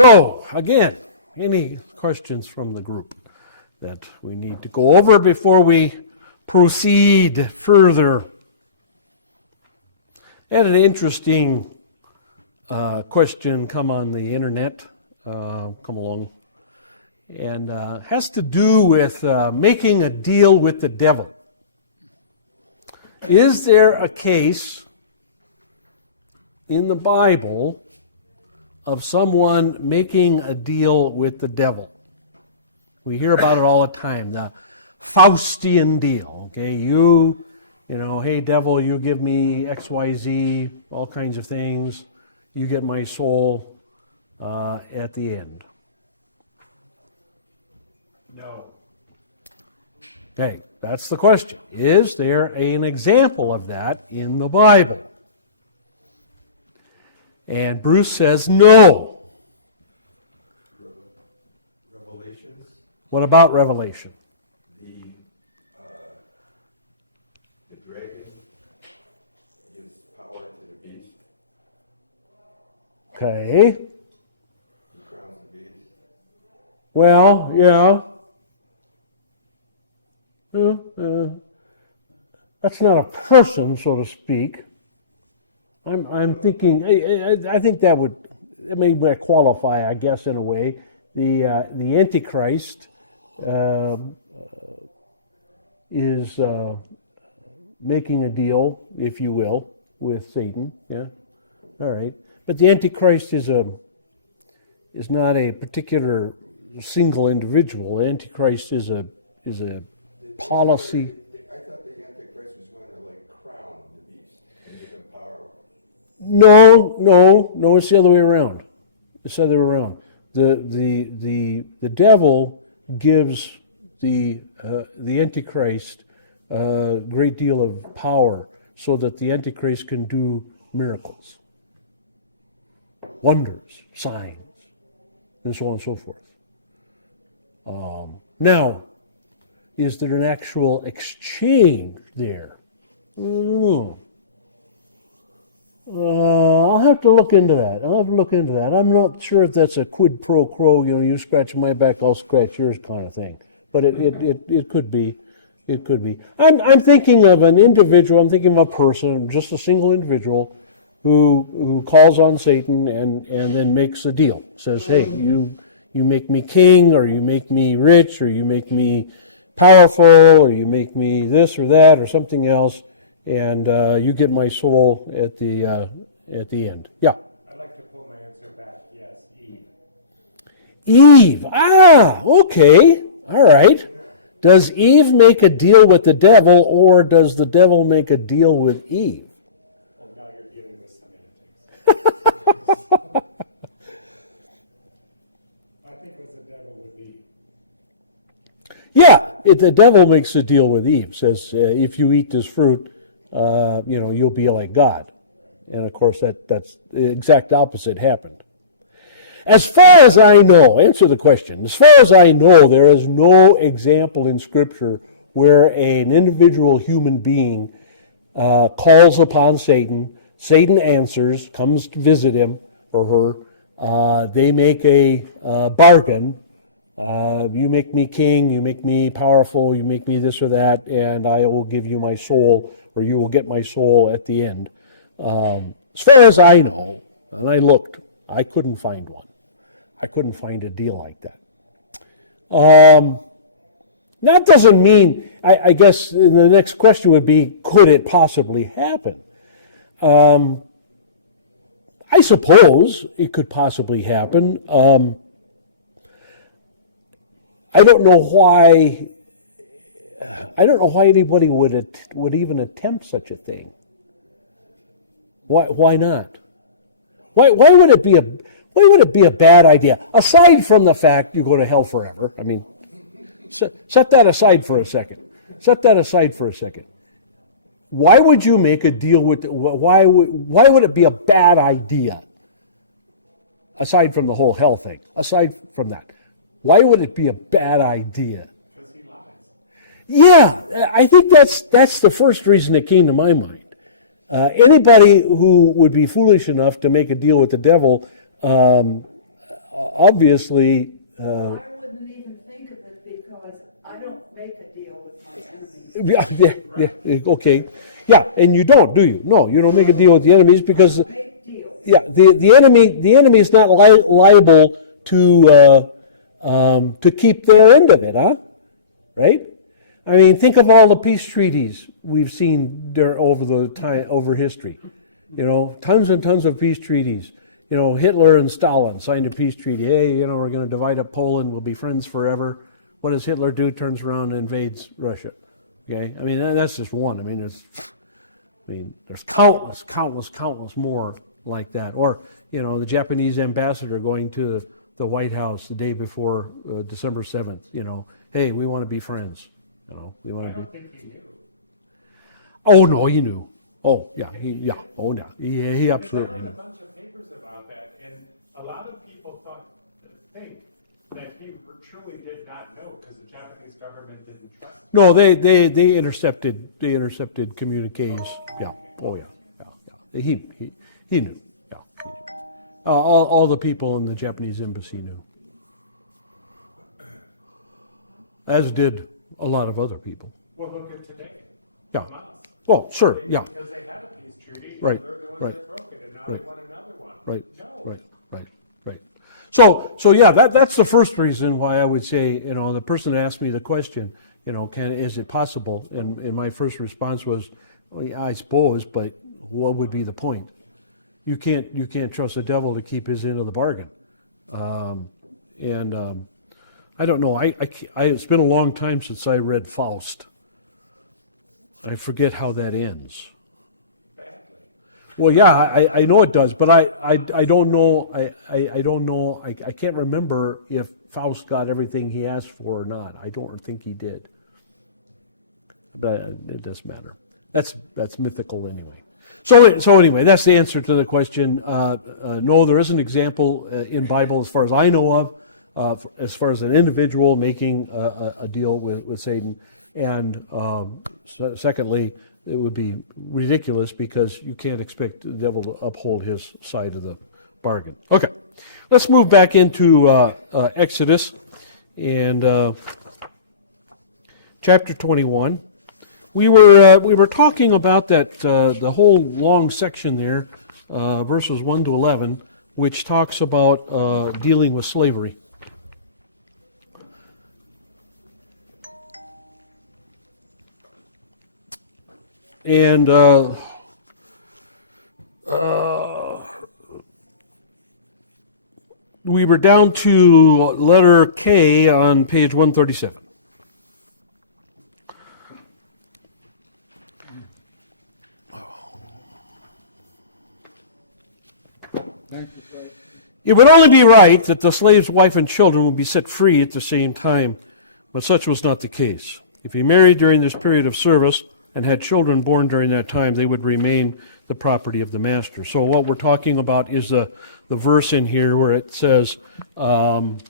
So, again, any questions from the group that we need to go over before we proceed further? I had an interesting question come on the internet, come along, and has to do with making a deal with the devil. Is there a case in the Bible of someone making a deal with the devil? We hear about it all the time, the Faustian deal. Okay, you know, hey devil, you give me X, Y, Z, all kinds of things. You get my soul at the end. No. Okay, that's the question. Is there an example of that in the Bible? And Bruce says no. What about Revelation? The dragon. Okay. Well, yeah. That's not a person, so to speak. I'm thinking. I think that may qualify, I guess, in a way. The Antichrist is making a deal, if you will, with Satan. Yeah. All right. But the Antichrist is not a particular single individual. The Antichrist is a policy. No, it's the other way around. It's the other way around. The devil gives the Antichrist a great deal of power so that the Antichrist can do miracles, wonders, signs, and so on and so forth. Now, is there an actual exchange there? I'll have to look into that. I'm not sure if that's a quid pro quo, you scratch my back, I'll scratch yours kind of thing. But it could be. It could be. I'm thinking of an individual, I'm thinking of a person, just a single individual who calls on Satan and then makes a deal. Says, hey, you make me king, or you make me rich, or you make me powerful, or you make me this or that or something else, and you get my soul at the end. Yeah. Eve. Okay. All right. Does Eve make a deal with the devil, or does the devil make a deal with Eve? Yeah, the devil makes a deal with Eve. Says, if you eat this fruit, you'll be like God. And of course, that's the exact opposite happened. As far as I know, answer the question. As far as I know, there is no example in Scripture where an individual human being calls upon Satan. Satan answers, comes to visit him or her. They make a bargain. You make me king, you make me powerful, you make me this or that, and I will give you my soul, or you will get my soul at the end. As far as I know, and I looked, I couldn't find one. I couldn't find a deal like that. That doesn't mean, I guess the next question would be, could it possibly happen? I suppose it could possibly happen. I don't know why anybody would even attempt such a thing. Why not? Why would it be a bad idea? Aside from the fact you go to hell forever. I mean, set that aside for a second. Why would you make a deal with? Why would it be a bad idea? Aside from the whole hell thing. Aside from that, why would it be a bad idea? Yeah, I think that's the first reason that came to my mind. Anybody who would be foolish enough to make a deal with the devil Obviously, I wouldn't even think of it because I don't make a deal with the enemies. okay, yeah, and you don't, do you? No, you don't make a deal with the enemies because, Deal. yeah, the enemy is not liable to keep their end of it, huh? Right? I mean, think of all the peace treaties we've seen there over history. You know, tons and tons of peace treaties. You know, Hitler and Stalin signed a peace treaty. Hey, you know, we're going to divide up Poland. We'll be friends forever. What does Hitler do? Turns around and invades Russia. Okay, I mean that's just one. I mean, there's countless more like that. Or you know, the Japanese ambassador going to the White House the day before December 7th. You know, hey, we want to be friends. You know, we want to be. Oh no, he knew. Oh yeah, oh yeah, he absolutely knew. A lot of people think that he truly did not know because the Japanese government didn't trust him. No, they intercepted communiques. Yeah. Oh yeah. Yeah. He knew. Yeah. All the people in the Japanese embassy knew, as did a lot of other people. Well, look at today. Yeah. Well, sure. Yeah. Right. So yeah, that's the first reason why I would say, you know, the person that asked me the question, you know, is it possible? And my first response was, well, yeah, I suppose, but what would be the point? You can't trust the devil to keep his end of the bargain. I don't know. It's been a long time since I read Faust. I forget how that ends. Well, yeah, I know it does, but I don't know. I don't know. I can't remember if Faust got everything he asked for or not. I don't think he did. But it doesn't matter. That's mythical anyway. So anyway, that's the answer to the question. No, there is an example in Bible, as far as I know of, as far as an individual making a deal with Satan. And secondly, it would be ridiculous because you can't expect the devil to uphold his side of the bargain. Okay, let's move back into Exodus and chapter 21. We were talking about that the whole long section there, verses 1 to 11, which talks about dealing with slavery. And we were down to letter K on page 137. It would only be right that the slave's wife and children would be set free at the same time, but such was not the case. If he married during this period of service and had children born during that time, they would remain the property of the master. So what we're talking about is the verse in here where it says, up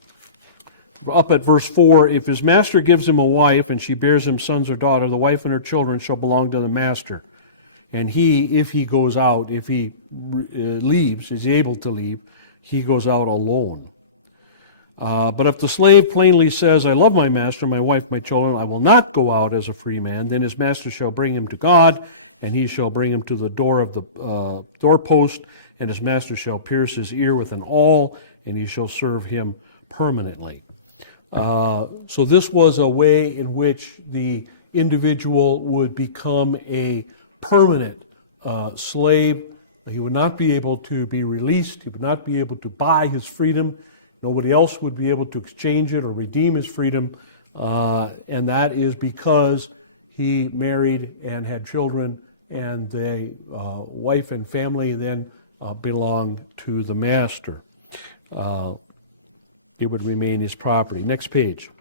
at verse 4, if his master gives him a wife and she bears him sons or daughter, the wife and her children shall belong to the master. And he, if he goes out, if he leaves, is able to leave, he goes out alone. But if the slave plainly says, I love my master, my wife, my children, I will not go out as a free man, then his master shall bring him to God, and he shall bring him to the door of the doorpost, and his master shall pierce his ear with an awl, and he shall serve him permanently. So this was a way in which the individual would become a permanent slave. He would not be able to be released. He would not be able to buy his freedom. Nobody else would be able to exchange it or redeem his freedom. And that is because he married and had children, and the wife and family then belonged to the master. It would remain his property. Next page.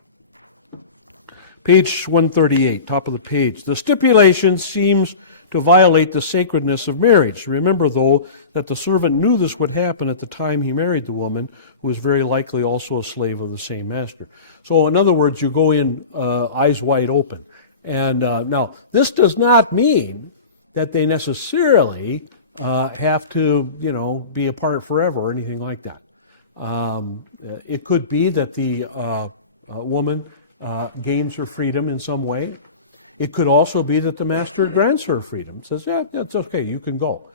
Page 138, top of the page. The stipulation seems to violate the sacredness of marriage. Remember, though, that the servant knew this would happen at the time he married the woman, who was very likely also a slave of the same master. So, in other words, you go in eyes wide open. And now, this does not mean that they necessarily have to, be apart forever or anything like that. It could be that the woman gains her freedom in some way. It could also be that the master grants her freedom, says, yeah, that's okay, you can go.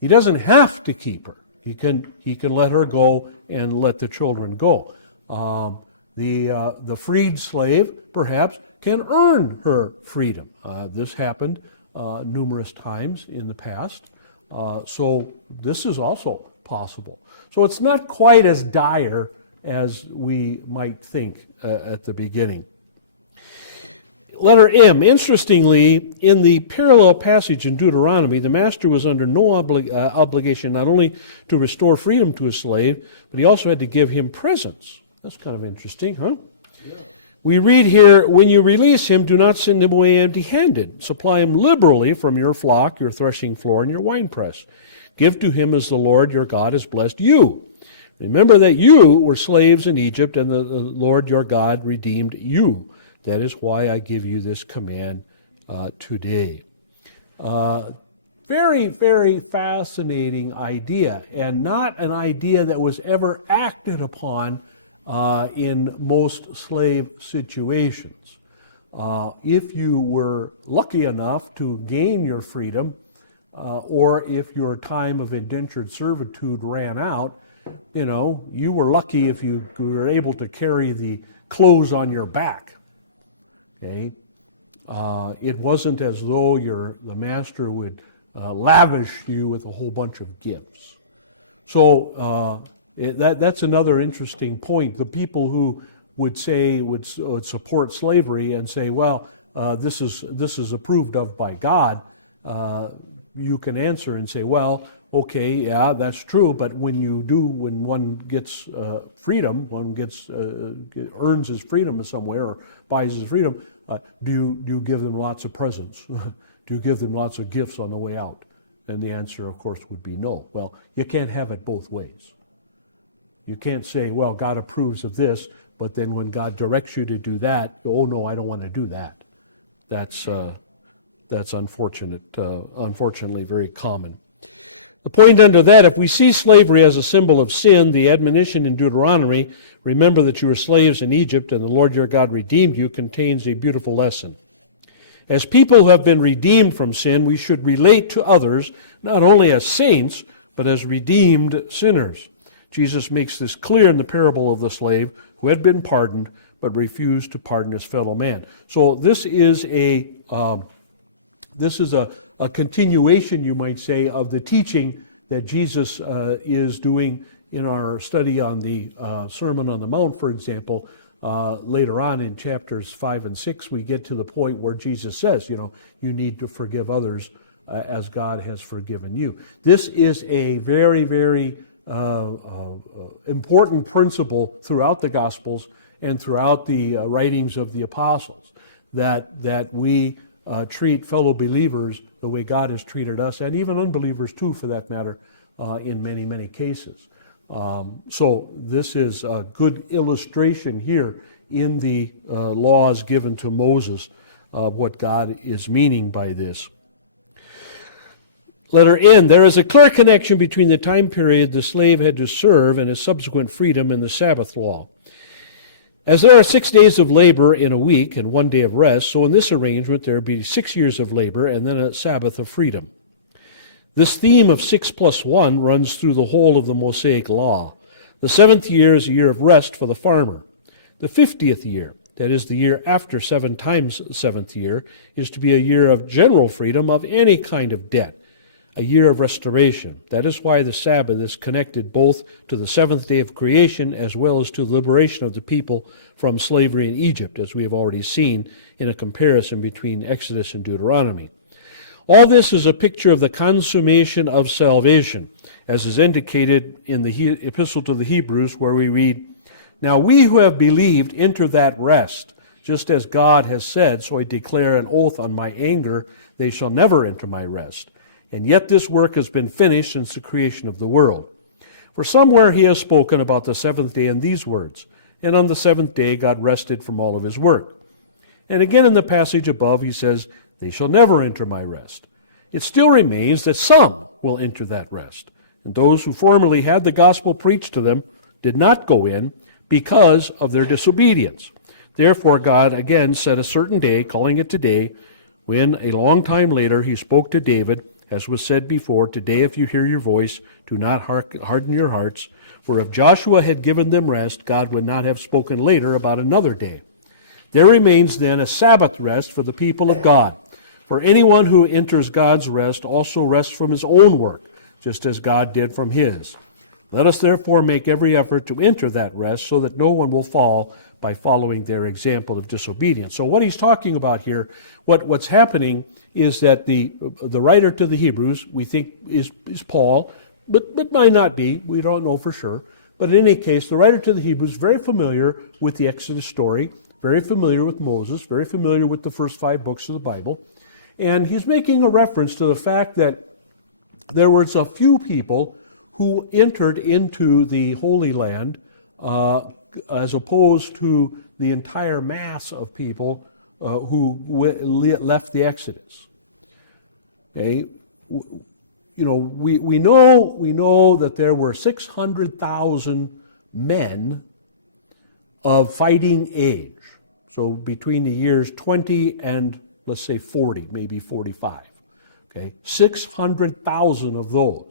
He doesn't have to keep her. He can let her go and let the children go. The freed slave, perhaps, can earn her freedom. This happened numerous times in the past. So this is also possible. So it's not quite as dire as we might think at the beginning. Letter M. Interestingly, in the parallel passage in Deuteronomy, the master was under no obligation not only to restore freedom to his slave, but he also had to give him presents. That's kind of interesting, huh? Yeah. We read here, when you release him, do not send him away empty-handed. Supply him liberally from your flock, your threshing floor, and your winepress. Give to him as the Lord your God has blessed you. Remember that you were slaves in Egypt, and the Lord your God redeemed you. That is why I give you this command today. Very, very fascinating idea, and not an idea that was ever acted upon in most slave situations. If you were lucky enough to gain your freedom, or if your time of indentured servitude ran out, you were lucky if you were able to carry the clothes on your back. Okay, it wasn't as though the master would lavish you with a whole bunch of gifts. So that's another interesting point. The people who would support slavery and say, well, this is approved of by God. You can answer and say, well, okay, yeah, that's true. But when one gets freedom, one earns his freedom somewhere or buys his freedom, do you give them lots of presents? Do you give them lots of gifts on the way out? And the answer, of course, would be no. Well, you can't have it both ways. You can't say, well, God approves of this, but then when God directs you to do that, oh no, I don't want to do that. That's unfortunate. Unfortunately, very common. The point under that, if we see slavery as a symbol of sin, the admonition in Deuteronomy, remember that you were slaves in Egypt and the Lord your God redeemed you, contains a beautiful lesson. As people who have been redeemed from sin, we should relate to others not only as saints, but as redeemed sinners. Jesus makes this clear in the parable of the slave who had been pardoned, but refused to pardon his fellow man. So this is a continuation, you might say, of the teaching that Jesus is doing in our study on the Sermon on the Mount, for example. Later on in chapters 5 and 6, we get to the point where Jesus says, you need to forgive others as God has forgiven you. This is a very, very important principle throughout the Gospels and throughout the writings of the apostles, that we treat fellow believers the way God has treated us, and even unbelievers too, for that matter, in many, many cases. So this is a good illustration here in the laws given to Moses of what God is meaning by this. Letter N, there is a clear connection between the time period the slave had to serve and his subsequent freedom in the Sabbath law. As there are 6 days of labor in a week and 1 day of rest, so in this arrangement there would be 6 years of labor and then a Sabbath of freedom. This theme of 6 plus 1 runs through the whole of the Mosaic law. The 7th year is a year of rest for the farmer. The 50th year, that is the year after 7 times 7th year, is to be a year of general freedom of any kind of debt, a year of restoration. That is why the Sabbath is connected both to the 7th day of creation as well as to the liberation of the people from slavery in Egypt, as we have already seen in a comparison between Exodus and Deuteronomy. All this is a picture of the consummation of salvation, as is indicated in the Epistle to the Hebrews, where we read, "Now we who have believed enter that rest, just as God has said, so I declare an oath on my anger, they shall never enter my rest. And yet this work has been finished since the creation of the world. For somewhere he has spoken about the 7th day in these words, and on the 7th day God rested from all of his work. And again in the passage above he says, they shall never enter my rest. It still remains that some will enter that rest. And those who formerly had the gospel preached to them did not go in because of their disobedience. Therefore, God again set a certain day, calling it today, when a long time later he spoke to David, as was said before, today if you hear your voice, do not harden your hearts. For if Joshua had given them rest, God would not have spoken later about another day. There remains then a Sabbath rest for the people of God. For anyone who enters God's rest also rests from his own work, just as God did from his. Let us therefore make every effort to enter that rest so that no one will fall by following their example of disobedience. So what he's talking about here, what's happening is that the writer to the Hebrews, we think is Paul, but might not be. We don't know for sure. But in any case, the writer to the Hebrews is very familiar with the Exodus story, very familiar with Moses, very familiar with the first 5 books of the Bible. And he's making a reference to the fact that there was a few people who entered into the Holy Land as opposed to the entire mass of people who left the Exodus. Okay, we know that there were 600,000 men of fighting age. So between the years 20 and let's say 40, maybe 45. Okay, 600,000 of those.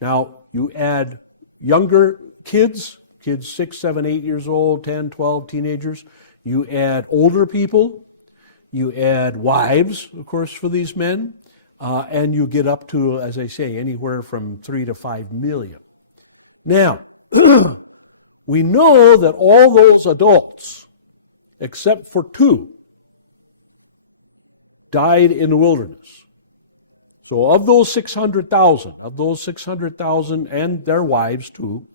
Now you add younger kids 6, 7, 8 years old, 10, 12, teenagers. You add older people. You add wives, of course, for these men. And you get up to, as I say, anywhere from 3 to 5 million. Now, we know that all those adults, except for 2, died in the wilderness. So of those 600,000, and their wives too,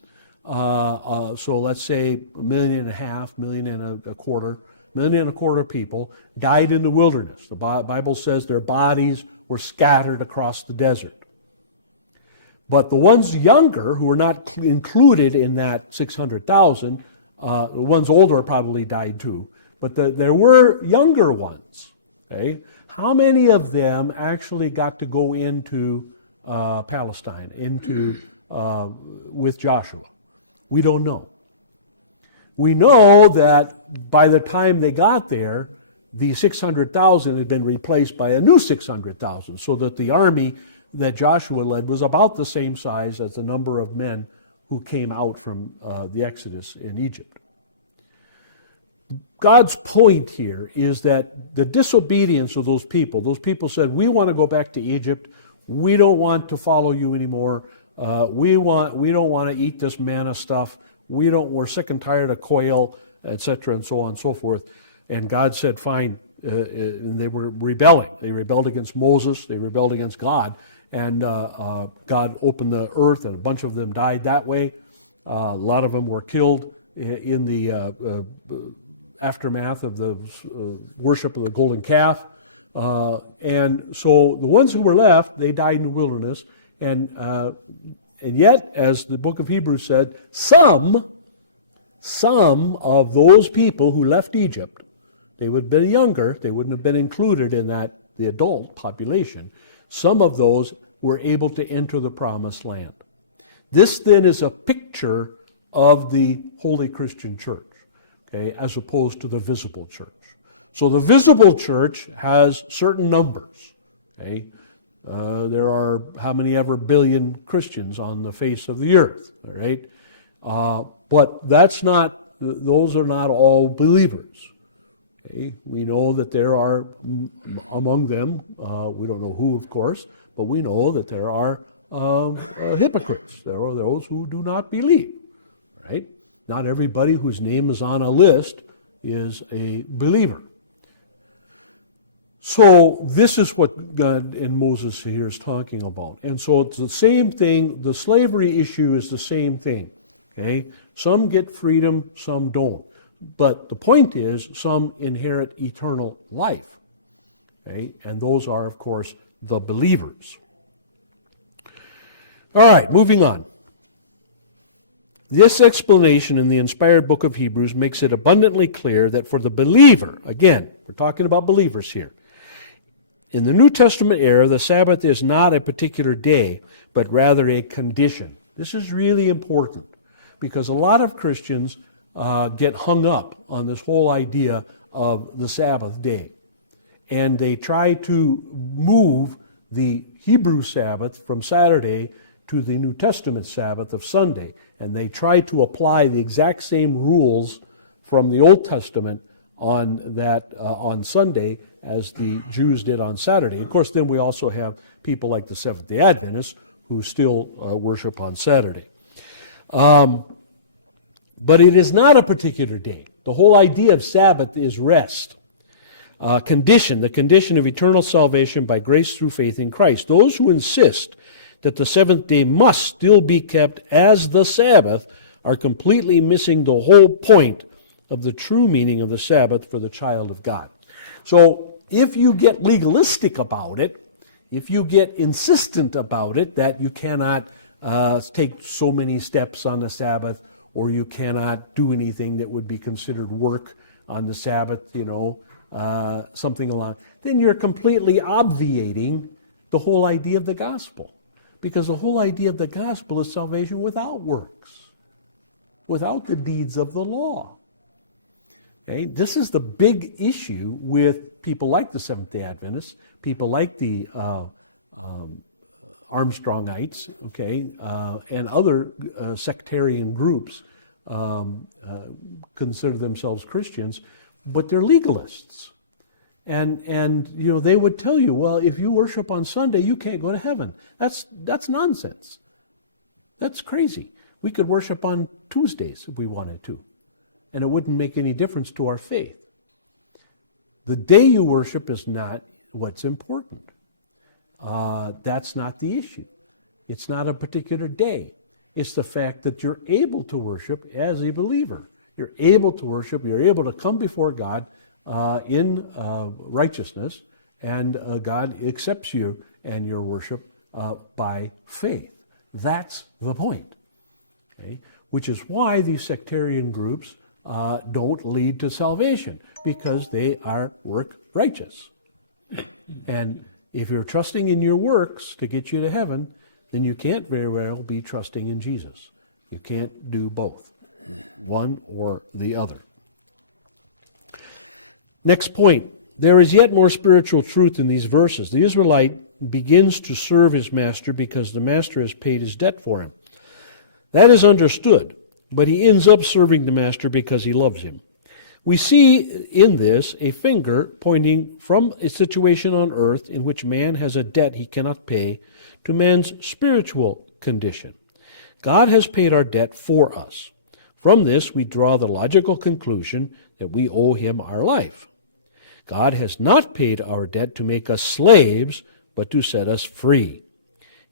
so let's say 1.5 million, 1.25 million people died in the wilderness. The Bible says their bodies were scattered across the desert. But the ones younger, who were not included in that 600,000, the ones older probably died too, but there were younger ones. Okay? How many of them actually got to go into Palestine, with Joshua? We don't know. We know that by the time they got there, the 600,000 had been replaced by a new 600,000, so that the army that Joshua led was about the same size as the number of men who came out from the Exodus in Egypt. God's point here is that the disobedience of those people said, we want to go back to Egypt. We don't want to follow you anymore. We don't want to eat this manna stuff. We're sick and tired of quail, etc., and so on and so forth. And God said, fine. And they were rebelling. They rebelled against Moses. They rebelled against God. And God opened the earth, and a bunch of them died that way. A lot of them were killed in the aftermath of the worship of the golden calf. And so the ones who were left, they died in the wilderness. And yet, as the book of Hebrews said, some of those people who left Egypt, they would have been younger, they wouldn't have been included in the adult population. Some of those were able to enter the promised land. This then is a picture of the holy Christian church, okay, as opposed to the visible church. So the visible church has certain numbers, okay? There are how many ever billion Christians on the face of the earth, all right? But those are not all believers. Okay? We know that there are among them, we don't know who, of course, but we know that there are hypocrites. There are those who do not believe, right? Not everybody whose name is on a list is a believer. So this is what God and Moses here is talking about. And so it's the same thing. The slavery issue is the same thing. Okay? Some get freedom, some don't. But the point is, some inherit eternal life. Okay? And those are, of course, the believers. All right, moving on. This explanation in the inspired book of Hebrews makes it abundantly clear that for the believer, again, we're talking about believers here, In the New Testament era, the Sabbath is not a particular day, but rather a condition. This is really important because a lot of Christians get hung up on this whole idea of the Sabbath day. And they try to move the Hebrew Sabbath from Saturday to the New Testament Sabbath of Sunday. And they try to apply the exact same rules from the Old Testament on Sunday as the Jews did on Saturday. Of course, then we also have people like the Seventh-day Adventists who still worship on Saturday. But it is not a particular day. The whole idea of Sabbath is rest. The condition of eternal salvation by grace through faith in Christ. Those who insist that the seventh day must still be kept as the Sabbath are completely missing the whole point of the true meaning of the Sabbath for the child of God. So if you get legalistic about it, if you get insistent about it, that you cannot take so many steps on the Sabbath, or you cannot do anything that would be considered work on the Sabbath, something along, then you're completely obviating the whole idea of the gospel. Because the whole idea of the gospel is salvation without works, without the deeds of the law. Okay? This is the big issue with people like the Seventh-day Adventists, people like the Armstrongites, and other sectarian groups consider themselves Christians, but they're legalists. And they would tell you, well, if you worship on Sunday, you can't go to heaven. That's nonsense. That's crazy. We could worship on Tuesdays if we wanted to, and it wouldn't make any difference to our faith. The day you worship is not what's important. That's not the issue. It's not a particular day. It's the fact that you're able to worship as a believer. You're able to worship. You're able to come before God in righteousness, and God accepts you and your worship by faith. That's the point. Okay? Which is why these sectarian groups don't lead to salvation, because they are work righteous. And if you're trusting in your works to get you to heaven, then you can't very well be trusting in Jesus. You can't do both, one or the other. Next point. There is yet more spiritual truth in these verses. The Israelite begins to serve his master because the master has paid his debt for him. That is understood, but he ends up serving the master because he loves him. We see in this a finger pointing from a situation on earth in which man has a debt he cannot pay to man's spiritual condition. God has paid our debt for us. From this, we draw the logical conclusion that we owe him our life. God has not paid our debt to make us slaves, but to set us free.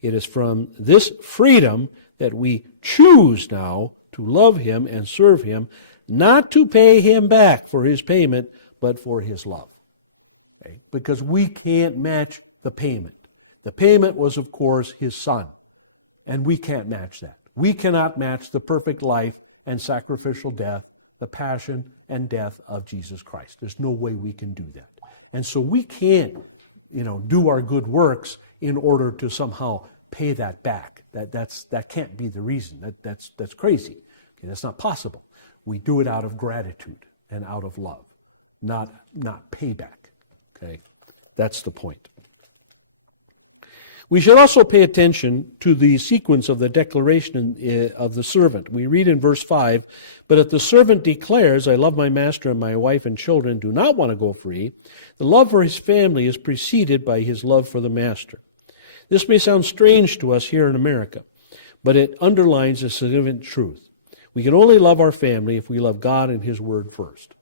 It is from this freedom that we choose now to love him and serve him, not to pay him back for his payment, but for his love. Okay? Because we can't match the payment. The payment was, of course, his son, and we can't match that. We cannot match the perfect life and sacrificial death, the passion and death of Jesus Christ. There's no way we can do that. And so we can't, do our good works in order to somehow pay that back. That can't be the reason. That's crazy. Okay, that's not possible. We do it out of gratitude and out of love, not payback. Okay, that's the point. We should also pay attention to the sequence of the declaration of the servant. We read in verse 5, "But if the servant declares, 'I love my master and my wife and children, do not want to go free,' the love for his family is preceded by his love for the master." This may sound strange to us here in America, but it underlines a significant truth. We can only love our family if we love God and his word first.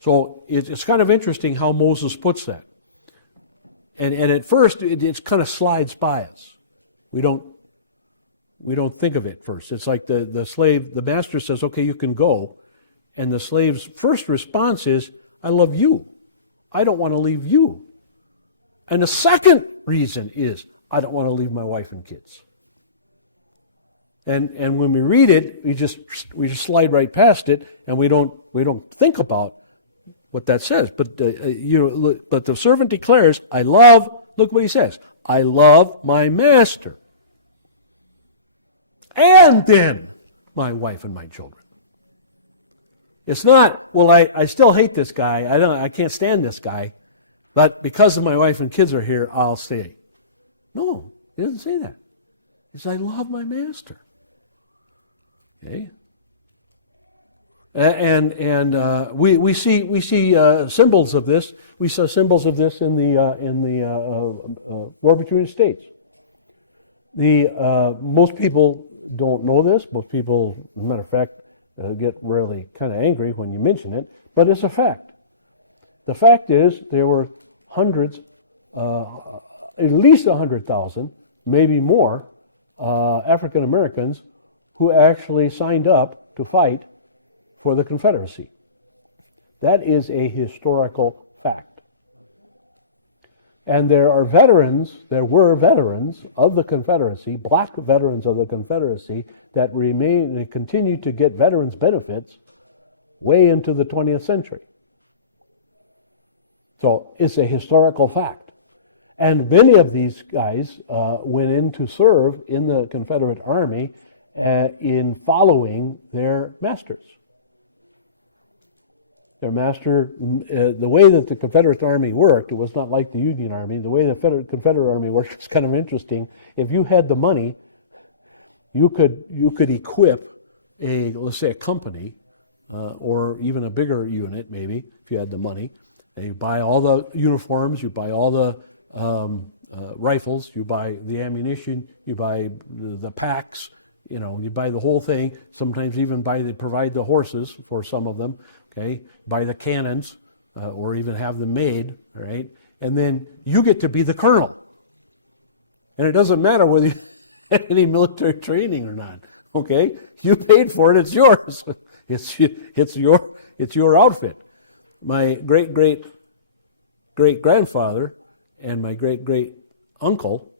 So it's kind of interesting how Moses puts that. And at first, it kind of slides by us. We don't think of it first. It's like the slave, the master says, "Okay, you can go." And the slave's first response is, "I love you. I don't want to leave you." And the second reason is, "I don't want to leave my wife and kids." And when we read it, we just slide right past it, and we don't think about what that says. But but the servant declares, I love, look what he says, I love my master. And then my wife and my children. It's not, well, I still hate this guy. I can't stand this guy. But because of my wife and kids are here, I'll stay. No, he doesn't say that. He says, I love my master. Okay? We see symbols of this. We saw symbols of this in the War Between the States. Most people don't know this. Most people, as a matter of fact, get really kind of angry when you mention it. But it's a fact. The fact is there were hundreds, at least 100,000, maybe more, African Americans who actually signed up to fight for the Confederacy. That is a historical fact. And there were veterans of the Confederacy, black veterans of the Confederacy, that remain and continue to get veterans benefits way into the 20th century. So it's a historical fact. And many of these guys went in to serve in the Confederate Army in following their masters. Their master, the way that the Confederate Army worked, it was not like the Union Army. The way the Confederate Army worked was kind of interesting. If you had the money, you could equip let's say a company, or even a bigger unit maybe, if you had the money. And you buy all the uniforms, you buy all the rifles, you buy the ammunition, you buy the packs, you buy the whole thing. Sometimes even provide the horses for some of them. Okay, buy the cannons, or even have them made. All right, and then you get to be the colonel. And it doesn't matter whether you had any military training or not. Okay, you paid for it; it's yours. It's your outfit. My great grandfather and my great uncle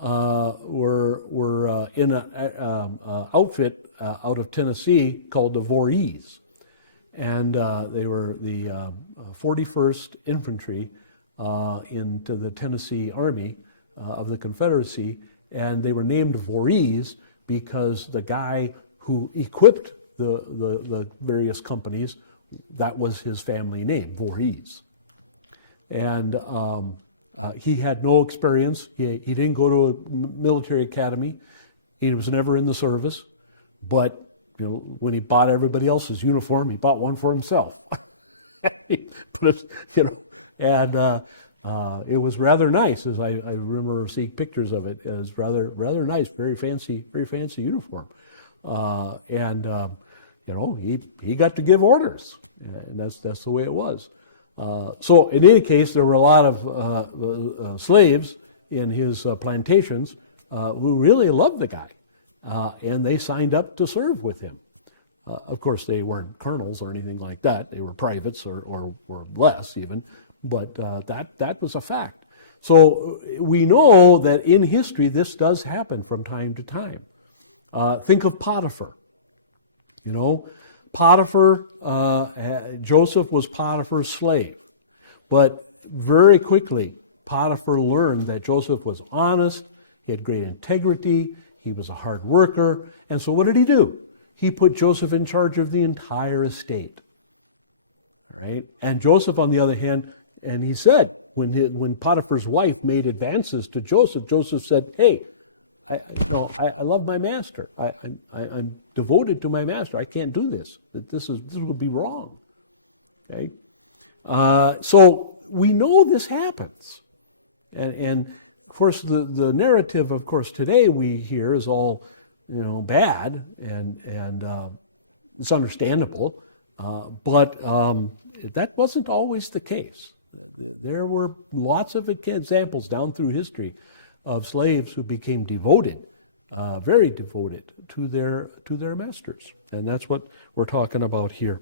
were in an outfit out of Tennessee called the Voorhees. And they were the 41st Infantry into the Tennessee Army of the Confederacy, and they were named Voorhees because the guy who equipped the various companies, that was his family name, Voorhees. And he had no experience. He didn't go to a military academy. He was never in the service, but when he bought everybody else's uniform, he bought one for himself. And it was rather nice, as I remember seeing pictures of it. It was rather nice, very fancy uniform. He got to give orders, and that's the way it was. So in any case, there were a lot of slaves in his plantations who really loved the guy. And they signed up to serve with him. Of course, they weren't colonels or anything like that. They were privates or less even, but that was a fact. So we know that in history this does happen from time to time. Think of Potiphar. Potiphar, Joseph was Potiphar's slave. But very quickly, Potiphar learned that Joseph was honest, he had great integrity, he was a hard worker, and so what did he do? He put Joseph in charge of the entire estate. Right? And Joseph, on the other hand, and he said, when Potiphar's wife made advances to Joseph, Joseph said, "Hey, I love my master. I'm devoted to my master. I can't do this. This would be wrong." Okay, so we know this happens, and of course, the narrative, of course, today we hear is all, bad, and it's understandable, but that wasn't always the case. There were lots of examples down through history of slaves who became devoted, very devoted to their masters, and that's what we're talking about here.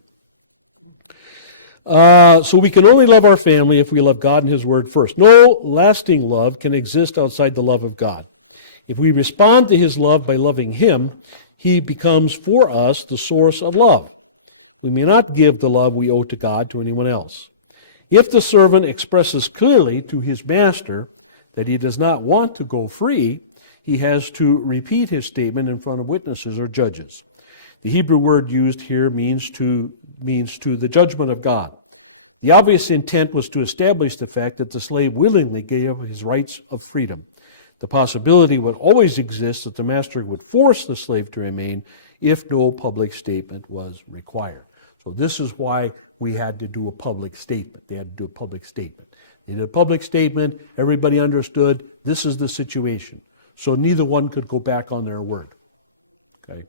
So we can only love our family if we love God and His Word first. No lasting love can exist outside the love of God. If we respond to His love by loving Him, He becomes for us the source of love. We may not give the love we owe to God to anyone else. If the servant expresses clearly to his master that he does not want to go free, he has to repeat his statement in front of witnesses or judges. The Hebrew word used here means to the judgment of God. The obvious intent was to establish the fact that the slave willingly gave up his rights of freedom. The possibility would always exist that the master would force the slave to remain if no public statement was required. So this is why we had to do a public statement. They had to do a public statement. They did a public statement. Everybody understood this is the situation. So neither one could go back on their word. Okay.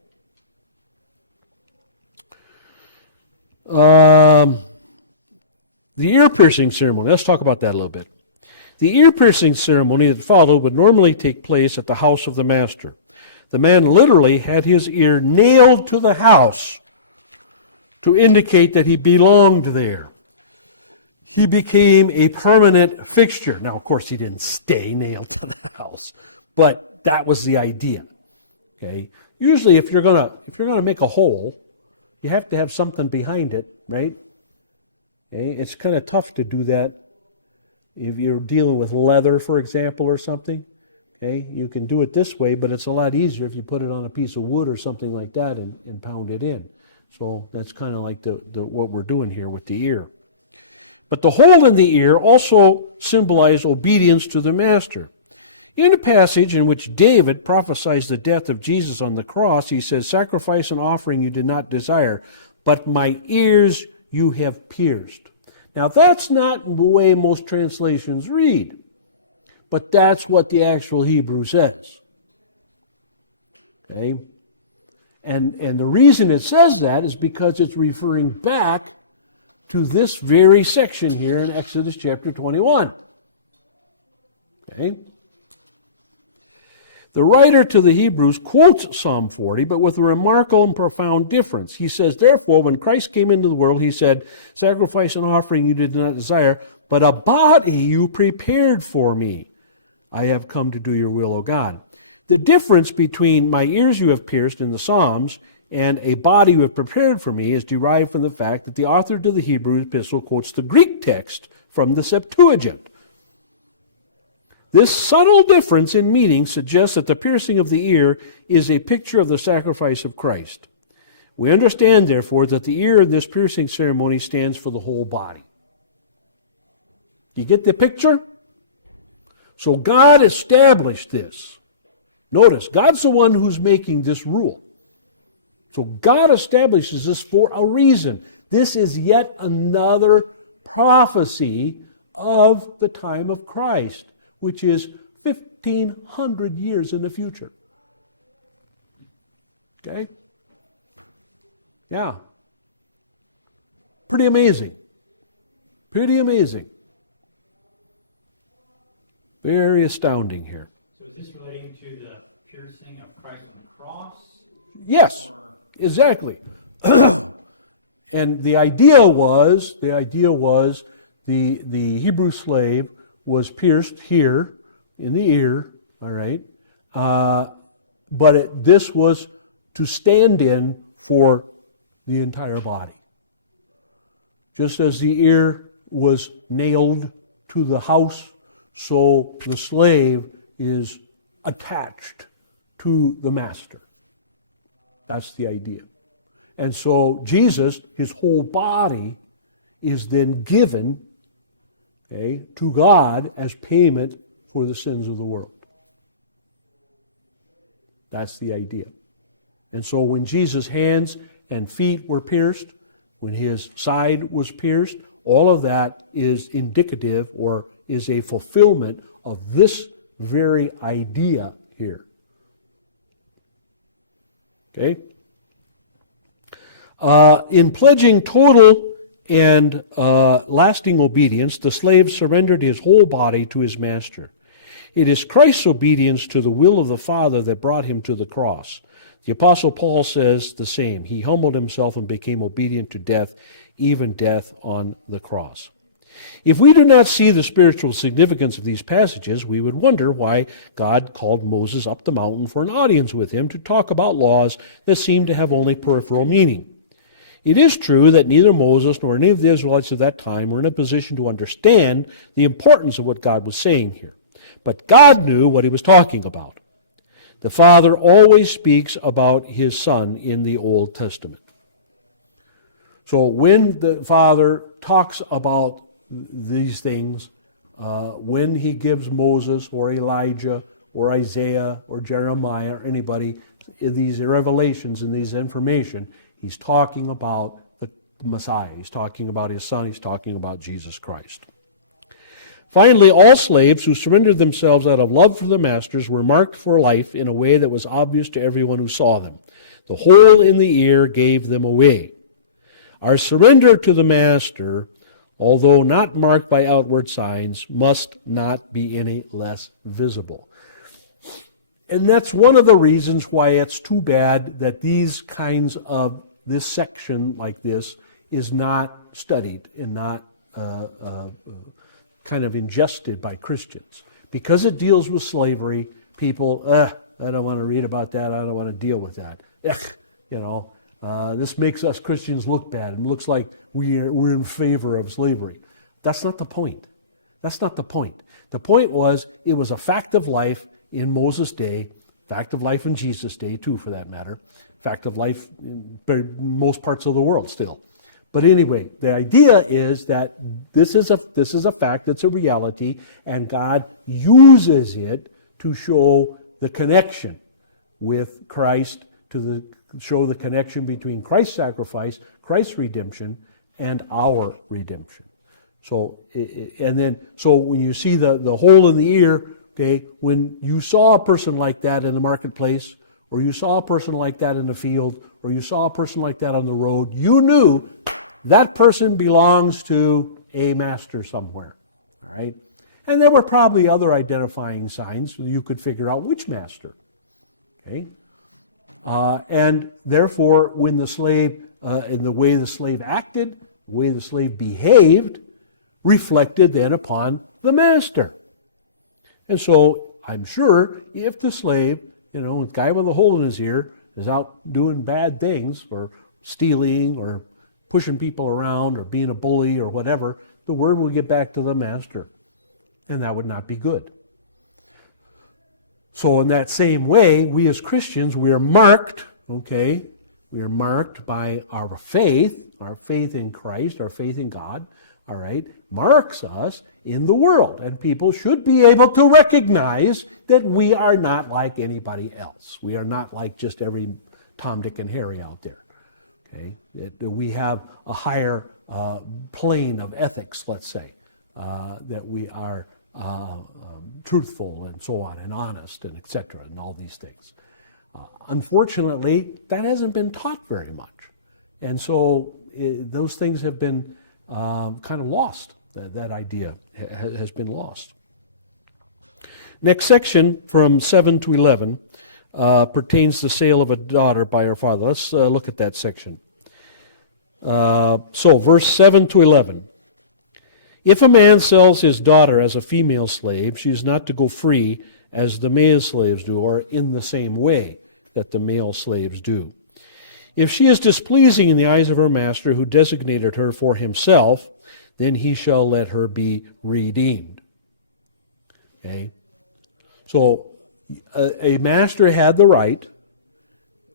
The ear-piercing ceremony. Let's talk about that a little bit. The ear-piercing ceremony that followed would normally take place at the house of the master. The man literally had his ear nailed to the house to indicate that he belonged there. He became a permanent fixture. Now, of course, he didn't stay nailed to the house, but that was the idea. Okay. Usually, if you're gonna make a hole, you have to have something behind it, right? Okay. It's kind of tough to do that if you're dealing with leather, for example, or something. Okay. You can do it this way, but it's a lot easier if you put it on a piece of wood or something like that and pound it in. So that's kind of like the what we're doing here with the ear. But the hole in the ear also symbolized obedience to the master. In a passage in which David prophesies the death of Jesus on the cross, he says, "Sacrifice and offering you did not desire, but my ears you have pierced." Now that's not the way most translations read, but that's what the actual Hebrew says. Okay? And the reason it says that is because it's referring back to this very section here in Exodus chapter 21. Okay? The writer to the Hebrews quotes Psalm 40, but with a remarkable and profound difference. He says, "Therefore, when Christ came into the world, he said, 'Sacrifice and offering you did not desire, but a body you prepared for me. I have come to do your will, O God.'" The difference between "my ears you have pierced" in the Psalms and "a body you have prepared for me" is derived from the fact that the author to the Hebrew epistle quotes the Greek text from the Septuagint. This subtle difference in meaning suggests that the piercing of the ear is a picture of the sacrifice of Christ. We understand, therefore, that the ear in this piercing ceremony stands for the whole body. Do you get the picture? So God established this. Notice, God's the one who's making this rule. So God establishes this for a reason. This is yet another prophecy of the time of Christ, which is 1,500 years in the future. Okay? Yeah. Pretty amazing. Pretty amazing. Very astounding here. Is this relating to the piercing of Christ on the cross? Yes, exactly. And the idea was the Hebrew slave was pierced here in the ear, all right? But this was to stand in for the entire body. Just as the ear was nailed to the house, so the slave is attached to the master. That's the idea. And so Jesus, his whole body, is then given to God as payment for the sins of the world. That's the idea. And so when Jesus' hands and feet were pierced, when his side was pierced, all of that is indicative or is a fulfillment of this very idea here. Okay? In pledging total and lasting obedience, the slave surrendered his whole body to his master. It is Christ's obedience to the will of the Father that brought him to the cross. The Apostle Paul says the same. He humbled himself and became obedient to death, even death on the cross. If we do not see the spiritual significance of these passages, we would wonder why God called Moses up the mountain for an audience with him to talk about laws that seem to have only peripheral meaning. It is true that neither Moses nor any of the Israelites of that time were in a position to understand the importance of what God was saying here. But God knew what he was talking about. The Father always speaks about his Son in the Old Testament. So when the Father talks about these things, when he gives Moses or Elijah or Isaiah or Jeremiah or anybody these revelations and these information, he's talking about the Messiah. He's talking about his Son. He's talking about Jesus Christ. Finally, all slaves who surrendered themselves out of love for the masters were marked for life in a way that was obvious to everyone who saw them. The hole in the ear gave them away. Our surrender to the master, although not marked by outward signs, must not be any less visible. And that's one of the reasons why it's too bad that these kinds of, this section like this is not studied and not kind of ingested by Christians. Because it deals with slavery, people, I don't want to read about that, I don't want to deal with that. This makes us Christians look bad. It looks like we're in favor of slavery. That's not the point. That's not the point. The point was, it was a fact of life in Moses' day, fact of life in Jesus' day too, for that matter, fact of life in most parts of the world still. But anyway, the idea is that this is a fact, it's a reality, and God uses it to show the connection with Christ, to show the connection between Christ's sacrifice, Christ's redemption, and our redemption. So when you see the hole in the ear, okay, when you saw a person like that in the marketplace, or you saw a person like that in the field, or you saw a person like that on the road, you knew that person belongs to a master somewhere, right? And there were probably other identifying signs so you could figure out which master, okay? And therefore, when the slave, in the way the slave acted, the way the slave behaved, reflected then upon the master. And so I'm sure if the slave, a guy with a hole in his ear is out doing bad things, or stealing, or pushing people around, or being a bully, or whatever, the word will get back to the master. And that would not be good. So in that same way, we as Christians, we are marked, okay? We are marked by our faith in Christ, our faith in God, all right, marks us in the world. And people should be able to recognize that we are not like anybody else. We are not like just every Tom, Dick, and Harry out there. Okay? That we have a higher plane of ethics, let's say, that we are truthful and so on, and honest, and etc., and all these things. Unfortunately, that hasn't been taught very much. And so those things have been kind of lost. That idea has been lost. Next section, from 7 to 11, pertains to the sale of a daughter by her father. Let's look at that section. So, verse 7 to 11. If a man sells his daughter as a female slave, she is not to go free as the male slaves do, or in the same way that the male slaves do. If she is displeasing in the eyes of her master, who designated her for himself, then he shall let her be redeemed. Okay? So, a master had the right,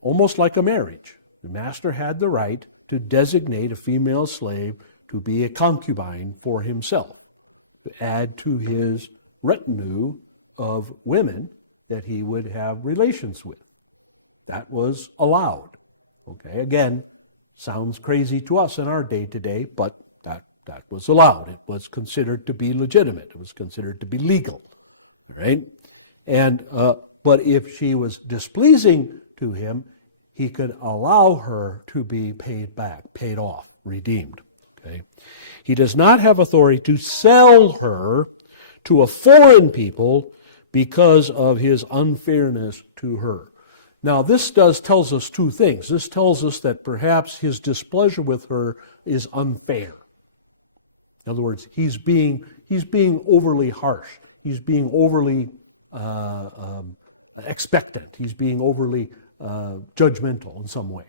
almost like a marriage, the master had the right to designate a female slave to be a concubine for himself, to add to his retinue of women that he would have relations with. That was allowed. Okay, again, sounds crazy to us in our day today, but that was allowed. It was considered to be legitimate. It was considered to be legal, right? And but if she was displeasing to him, he could allow her to be paid back, paid off, redeemed. Okay, he does not have authority to sell her to a foreign people because of his unfairness to her. Now, this tells us two things. This tells us that perhaps his displeasure with her is unfair. In other words, he's being overly harsh. He's being overly expectant. He's being overly judgmental in some way.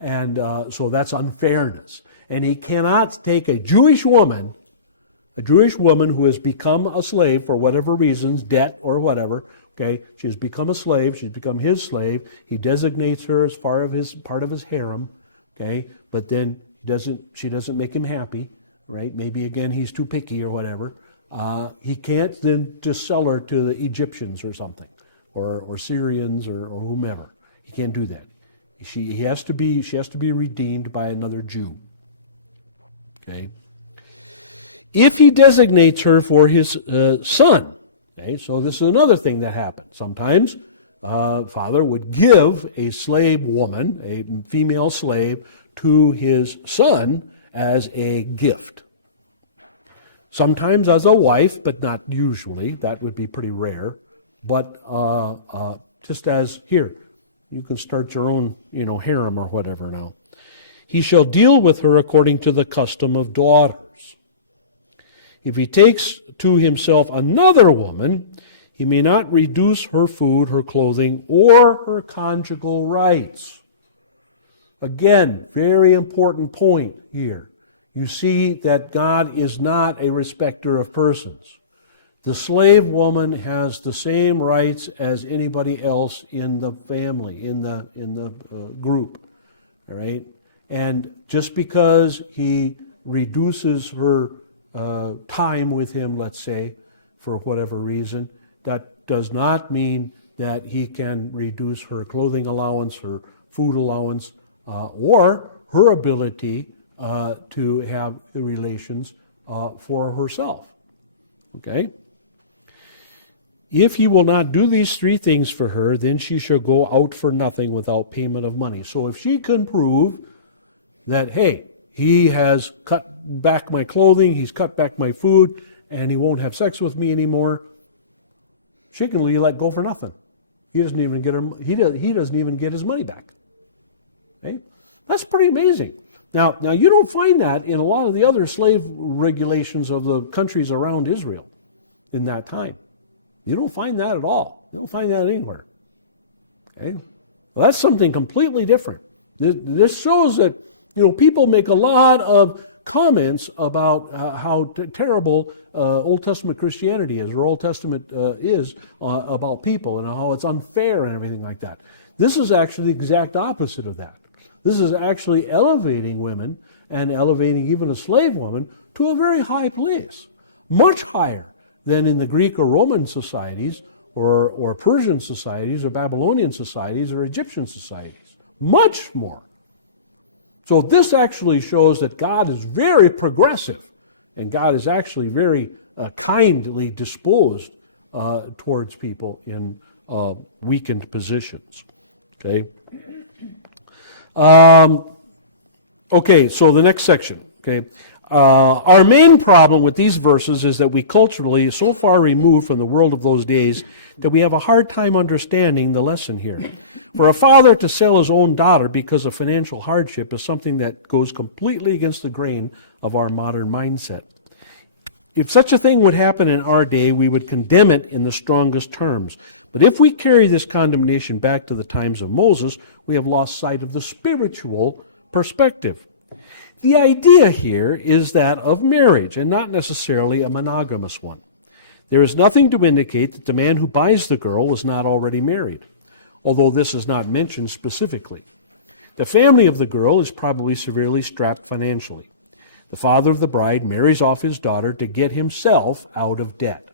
And so that's unfairness. And he cannot take a Jewish woman who has become a slave for whatever reasons, debt or whatever, okay? She has become a slave, she's become his slave. He designates her as part of his harem, okay? But then she doesn't make him happy, right? Maybe again he's too picky or whatever. He can't then just sell her to the Egyptians or something, or Syrians or whomever. He can't do that. She has to be redeemed by another Jew. Okay. If he designates her for his son, okay, so this is another thing that happens. Sometimes father would give a slave woman, a female slave, to his son as a gift. Sometimes as a wife, but not usually. That would be pretty rare. But just as here, you can start your own, harem or whatever now. He shall deal with her according to the custom of daughters. If he takes to himself another woman, he may not reduce her food, her clothing, or her conjugal rights. Again, very important point here. You see that God is not a respecter of persons. The slave woman has the same rights as anybody else in the family, in the group. All right? And just because he reduces her time with him, let's say, for whatever reason, that does not mean that he can reduce her clothing allowance, her food allowance, or her ability to have the relations for herself. Okay? If he will not do these three things for her, then she shall go out for nothing without payment of money. So if she can prove that, hey, he has cut back my clothing, he's cut back my food, and he won't have sex with me anymore, she can be let go for nothing. He doesn't even get he doesn't even get his money back. Okay? That's pretty amazing. Now you don't find that in a lot of the other slave regulations of the countries around Israel in that time. You don't find that at all. You don't find that anywhere. Okay? Well, that's something completely different. This shows that people make a lot of comments about how terrible Old Testament Christianity is, or Old Testament is about people, and how it's unfair and everything like that. This is actually the exact opposite of that. This is actually elevating women and elevating even a slave woman to a very high place, much higher than in the Greek or Roman societies, or Persian societies, or Babylonian societies, or Egyptian societies. Much more. So this actually shows that God is very progressive, and God is actually very kindly disposed towards people in weakened positions. Okay. Okay, so the next section. Okay. Our main problem with these verses is that we culturally are so far removed from the world of those days that we have a hard time understanding the lesson here. For a father to sell his own daughter because of financial hardship is something that goes completely against the grain of our modern mindset. If such a thing would happen in our day, we would condemn it in the strongest terms. But if we carry this condemnation back to the times of Moses, we have lost sight of the spiritual perspective. The idea here is that of marriage, and not necessarily a monogamous one. There is nothing to indicate that the man who buys the girl was not already married, although this is not mentioned specifically. The family of the girl is probably severely strapped financially. The father of the bride marries off his daughter to get himself out of debt.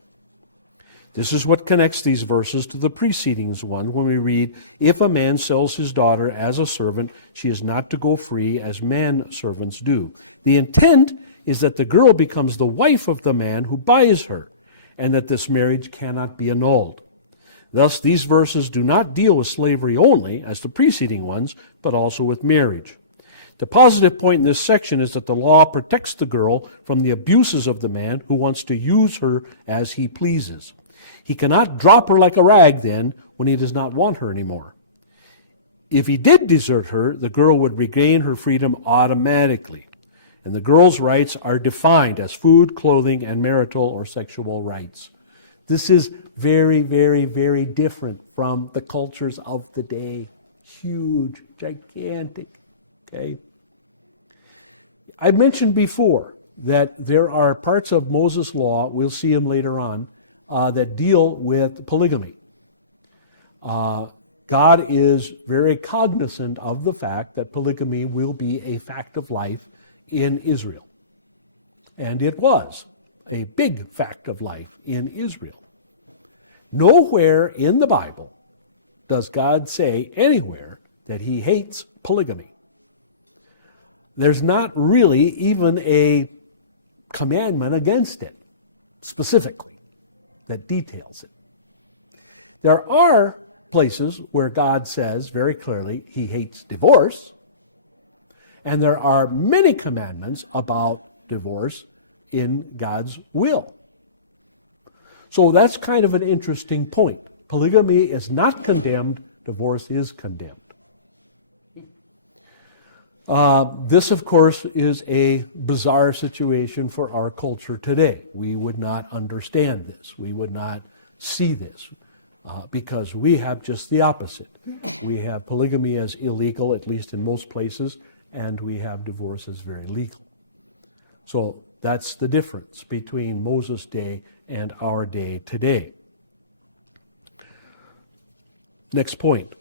This is what connects these verses to the preceding one when we read, if a man sells his daughter as a servant, she is not to go free as man servants do. The intent is that the girl becomes the wife of the man who buys her, and that this marriage cannot be annulled. Thus, these verses do not deal with slavery only, as the preceding ones, but also with marriage. The positive point in this section is that the law protects the girl from the abuses of the man who wants to use her as he pleases. He cannot drop her like a rag then when he does not want her anymore. If he did desert her, the girl would regain her freedom automatically. And the girl's rights are defined as food, clothing, and marital or sexual rights. This is very, very, very different from the cultures of the day. Huge, gigantic Okay? I mentioned before that there are parts of Moses' law, we'll see them later on, that deal with polygamy. God is very cognizant of the fact that polygamy will be a fact of life in Israel. And it was a big fact of life in Israel. Nowhere in the Bible does God say anywhere that he hates polygamy. There's not really even a commandment against it, specifically, that details it. There are places where God says very clearly he hates divorce, and there are many commandments about divorce in God's will. So that's kind of an interesting point. Polygamy is not condemned, divorce is condemned. This, of course, is a bizarre situation for our culture today. We would not understand this. We would not see this because we have just the opposite. We have polygamy as illegal, at least in most places, and we have divorce as very legal. So that's the difference between Moses' day and our day today. Next point.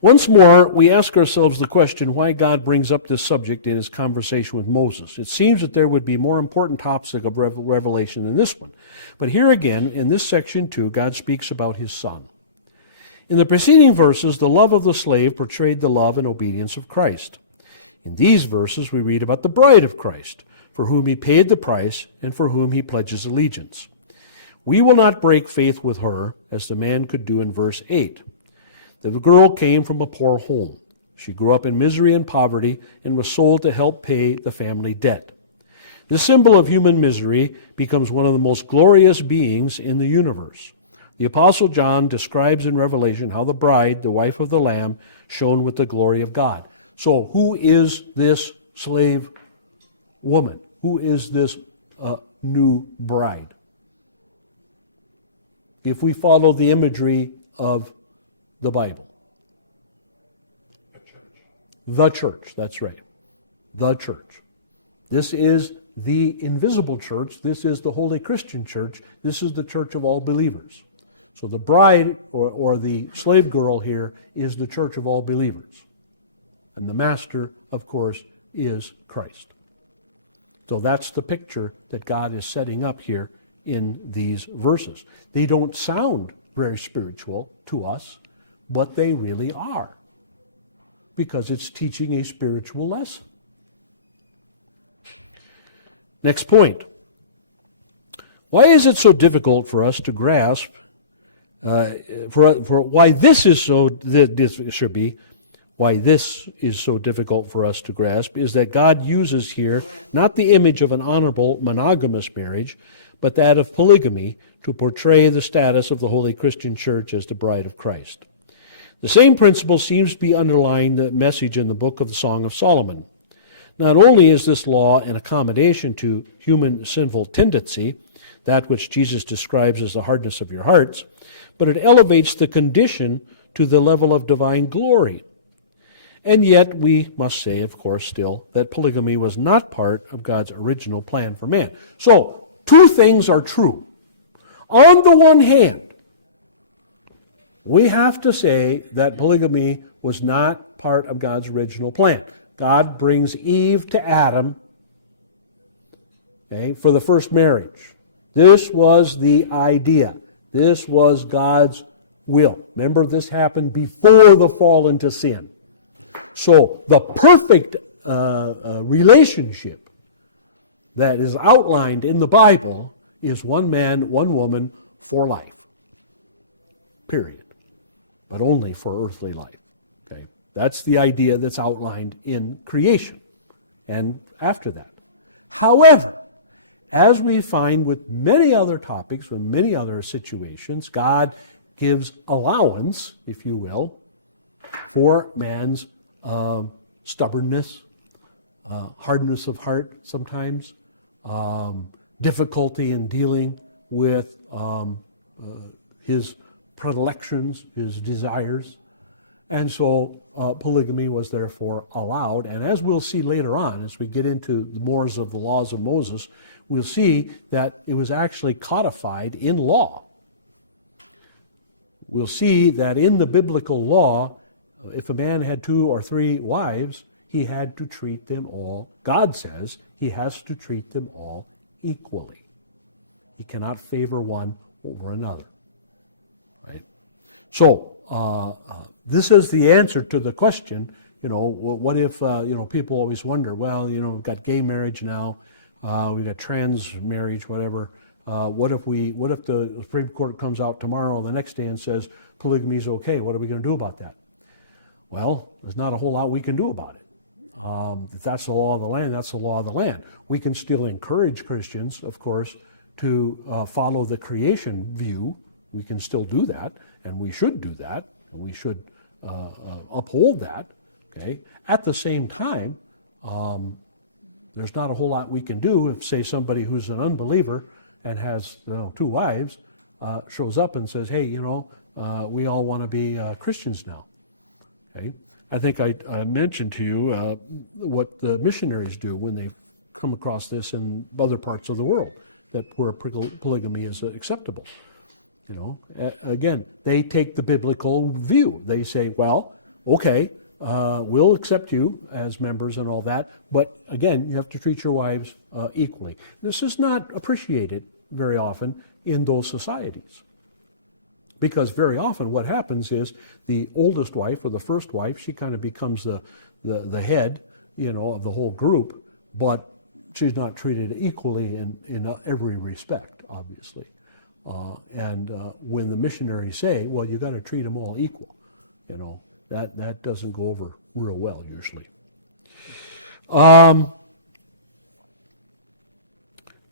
Once more, we ask ourselves the question why God brings up this subject in his conversation with Moses. It seems that there would be more important topics of revelation than this one. But here again, in this section too, God speaks about his son. In the preceding verses, the love of the slave portrayed the love and obedience of Christ. In these verses, we read about the bride of Christ, for whom he paid the price and for whom he pledges allegiance. We will not break faith with her, as the man could do in verse 8. The girl came from a poor home. She grew up in misery and poverty and was sold to help pay the family debt. This symbol of human misery becomes one of the most glorious beings in the universe. The Apostle John describes in Revelation how the bride, the wife of the Lamb, shone with the glory of God. So who is this slave woman? Who is this new bride? If we follow the imagery of the Bible. The church, that's right. The church. This is the invisible church. This is the Holy Christian Church. This is the church of all believers. So the bride or the slave girl here is the church of all believers. And the master, of course, is Christ. So that's the picture that God is setting up here in these verses. They don't sound very spiritual to us, but they really are, because it's teaching a spiritual lesson. Next point. Why is it so difficult for us to grasp, why this is so difficult for us to grasp is that God uses here not the image of an honorable monogamous marriage, but that of polygamy to portray the status of the Holy Christian Church as the bride of Christ. The same principle seems to be underlying the message in the book of the Song of Solomon. Not only is this law an accommodation to human sinful tendency, that which Jesus describes as the hardness of your hearts, but it elevates the condition to the level of divine glory. And yet we must say, of course, still, that polygamy was not part of God's original plan for man. So, two things are true. On the one hand, we have to say that polygamy was not part of God's original plan. God brings Eve to Adam, for the first marriage. This was the idea. This was God's will. Remember, this happened before the fall into sin. So the perfect relationship that is outlined in the Bible is one man, one woman for life. Period. But only for earthly life. Okay? That's the idea that's outlined in creation and after that. However, as we find with many other topics, with many other situations, God gives allowance, if you will, for man's stubbornness, hardness of heart sometimes, difficulty in dealing with his predilections, his desires. And so polygamy was therefore allowed. And as we'll see later on, as we get into the more of the laws of Moses, we'll see that it was actually codified in law. We'll see that in the biblical law, if a man had 2 or 3 wives, he had to treat them all. God says he has to treat them all equally. He cannot favor one over another. Right? So, this is the answer to the question, what if, people always wonder, well, we've got gay marriage now, we've got trans marriage, whatever. What if the Supreme Court comes out tomorrow or the next day and says polygamy is okay? What are we going to do about that? Well, there's not a whole lot we can do about it. If that's the law of the land, that's the law of the land. We can still encourage Christians, of course, to follow the creation view. We can still do that, and we should do that, and we should uphold that. Okay. At the same time, there's not a whole lot we can do if, say, somebody who's an unbeliever and has 2 wives shows up and says, hey, we all want to be Christians now. Okay. I think I mentioned to you what the missionaries do when they come across this in other parts of the world, that where polygamy is acceptable. Again, they take the biblical view. They say, well, okay, we'll accept you as members and all that, but again, you have to treat your wives equally. This is not appreciated very often in those societies. Because very often what happens is the oldest wife or the first wife, she kind of becomes the head, of the whole group, but she's not treated equally in every respect, obviously. And when the missionaries say, well, you got to treat them all equal, that doesn't go over real well usually.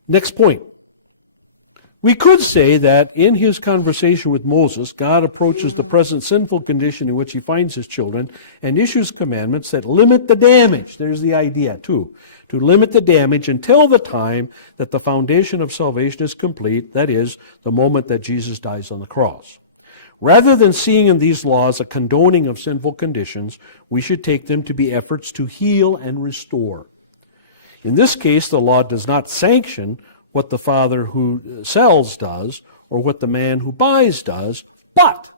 Next point. We could say that in his conversation with Moses, God approaches the present sinful condition in which he finds his children and issues commandments that limit the damage. There's the idea, too. To limit the damage until the time that the foundation of salvation is complete, that is, the moment that Jesus dies on the cross. Rather than seeing in these laws a condoning of sinful conditions, we should take them to be efforts to heal and restore. In this case, the law does not sanction what the father who sells does or what the man who buys does, but,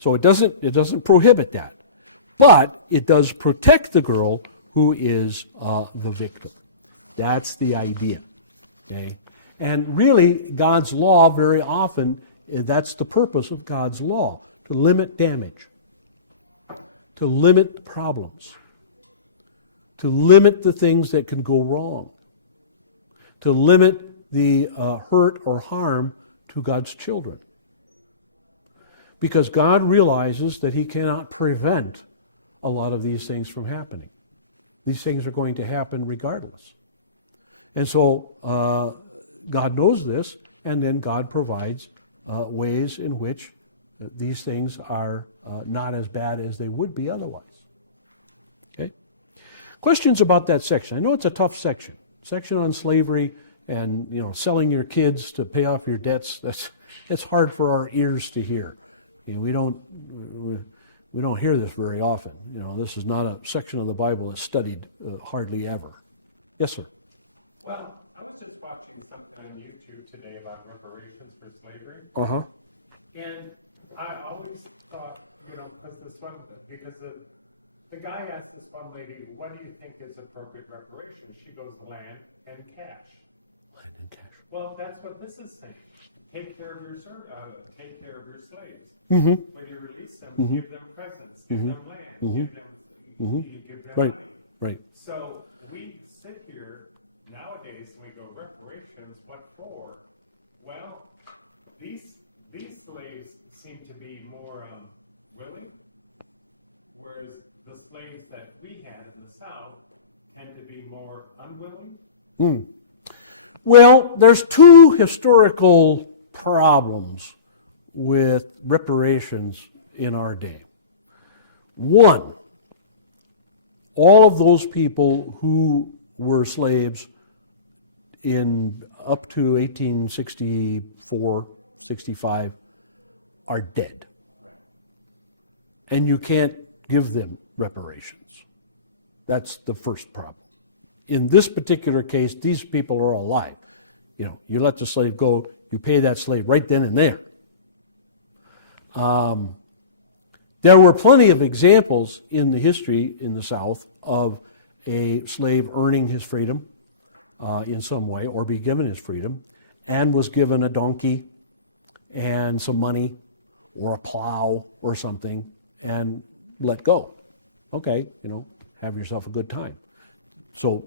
so it doesn't prohibit that, but it does protect the girl who is the victim. That's the idea. Okay? And really, God's law very often, that's the purpose of God's law, to limit damage, to limit problems, to limit the things that can go wrong, to limit the hurt or harm to God's children. Because God realizes that he cannot prevent a lot of these things from happening. These things are going to happen regardless. And so God knows this, and then God provides ways in which these things are not as bad as they would be otherwise. Okay? Questions about that section? I know it's a tough section. Section on slavery and selling your kids to pay off your debts. It's hard for our ears to hear. We don't hear this very often. This is not a section of the Bible that's studied hardly ever. Yes, sir. Well, I was just watching something on YouTube today about reparations for slavery. Uh-huh. And I always thought, because the guy asked this one lady, what do you think is appropriate reparations? She goes, land and cash. Land and cash. Well, that's what this is saying. Take care of your slaves. Mm-hmm. When you release them, Mm-hmm. give them presents, give them land, Mm-hmm. give them Right. money. Right. So we sit here nowadays and we go, reparations, what for? Well, these slaves seem to be more willing, where the slaves that we had in the South tend to be more unwilling. Mm. Well, there's two historical problems with reparations in our day. One, all of those people who were slaves in up to 1864, 65 are dead. and you can't give them reparations. That's the first problem. In this particular case, these people are alive. You know, you let the slave go, you pay that slave right then and there. There were plenty of examples in the history in the South of a slave earning his freedom in some way, or be given his freedom, and was given a donkey and some money or a plow or something and let go. Okay, you know, have yourself a good time. So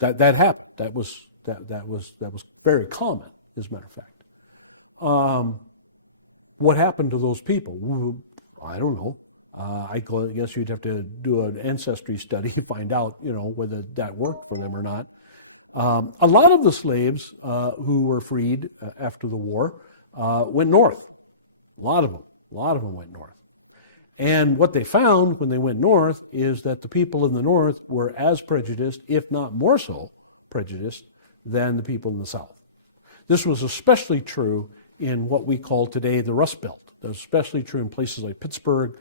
that happened. That was very common, as a matter of fact. What happened to those people? I don't know. I guess you'd have to do an ancestry study to find out, you know, whether that worked for them or not. A lot of the slaves who were freed after the war went north. A lot of them went north. And what they found when they went north is that the people in the north were as prejudiced, if not more so prejudiced, than the people in the South. This was especially true in what we call today the Rust Belt. It was especially true in places like Pittsburgh,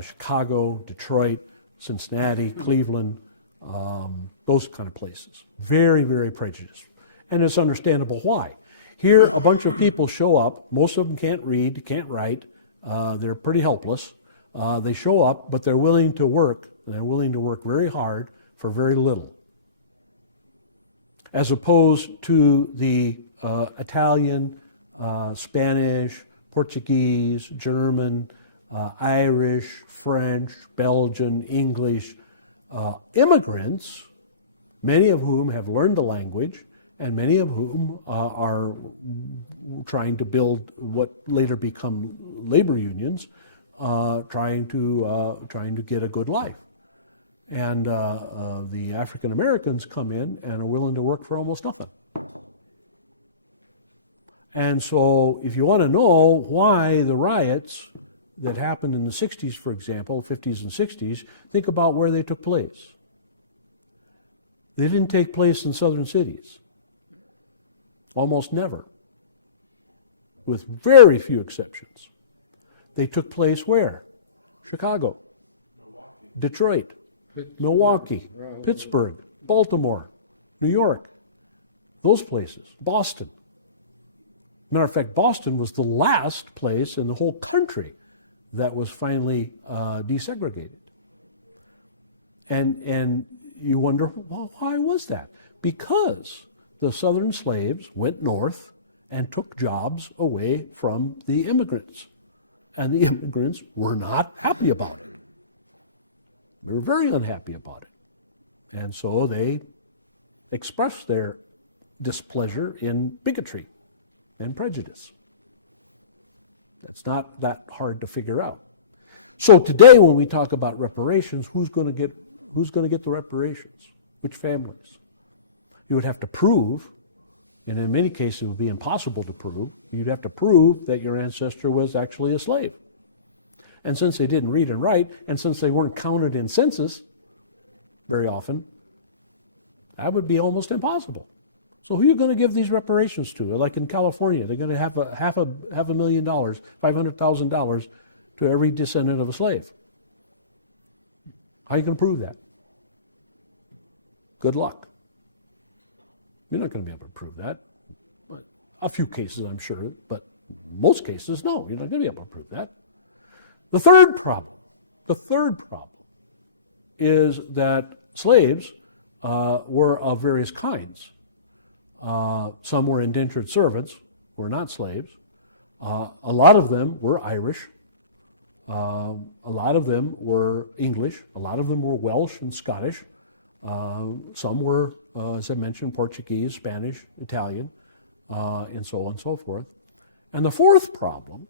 Chicago, Detroit, Cincinnati, Cleveland, those kind of places. Very, very prejudiced. And it's understandable why. Here, a bunch of people show up. Most of them can't read, can't write. They're pretty helpless. They show up, but they're willing to work. And they're willing to work very hard for very little. As opposed to the Italian, Spanish, Portuguese, German, Irish, French, Belgian, English immigrants, many of whom have learned the language, and many of whom are trying to build what later become labor unions, trying to get a good life. And the African Americans come in and are willing to work for almost nothing. And so if you want to know why the riots that happened in the 60s, for example, 50s and 60s, think about where they took place. They didn't take place in southern cities. Almost never. With very few exceptions. They took place where? Chicago, Detroit, Milwaukee, Pittsburgh, Baltimore, New York, those places, Boston. Matter of fact, Boston was the last place in the whole country that was finally desegregated. And you wonder, well, why was that? Because the southern slaves went north and took jobs away from the immigrants. And the immigrants were not happy about it. They were very unhappy about it. And so they expressed their displeasure in bigotry and prejudice. That's not that hard to figure out. So today, when we talk about reparations, who's going to get the reparations? Which families? You would have to prove, and in many cases it would be impossible to prove, you'd have to prove that your ancestor was actually a slave. And since they didn't read and write, and since they weren't counted in census very often, that would be almost impossible. So who are you going to give these reparations to? Like in California, they're going to have half a $500,000, $500,000 to every descendant of a slave. How are you going to prove that? Good luck. You're not going to be able to prove that. A few cases, I'm sure, but most cases, no, you're not going to be able to prove that. The third problem is that slaves were of various kinds. Some were indentured servants, were not slaves. A lot of them were Irish. A lot of them were English. A lot of them were Welsh and Scottish. Some were, as I mentioned, Portuguese, Spanish, Italian, and so on and so forth. And the fourth problem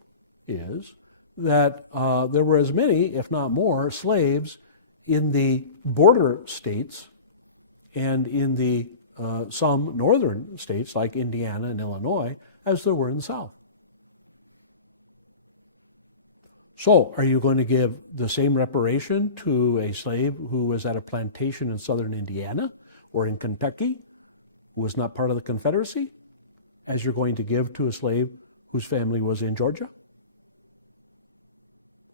is that there were as many, if not more, slaves in the border states and in the some northern states like Indiana and Illinois as there were in the South. So, are you going to give the same reparation to a slave who was at a plantation in southern Indiana or in Kentucky, who was not part of the Confederacy, as you're going to give to a slave whose family was in Georgia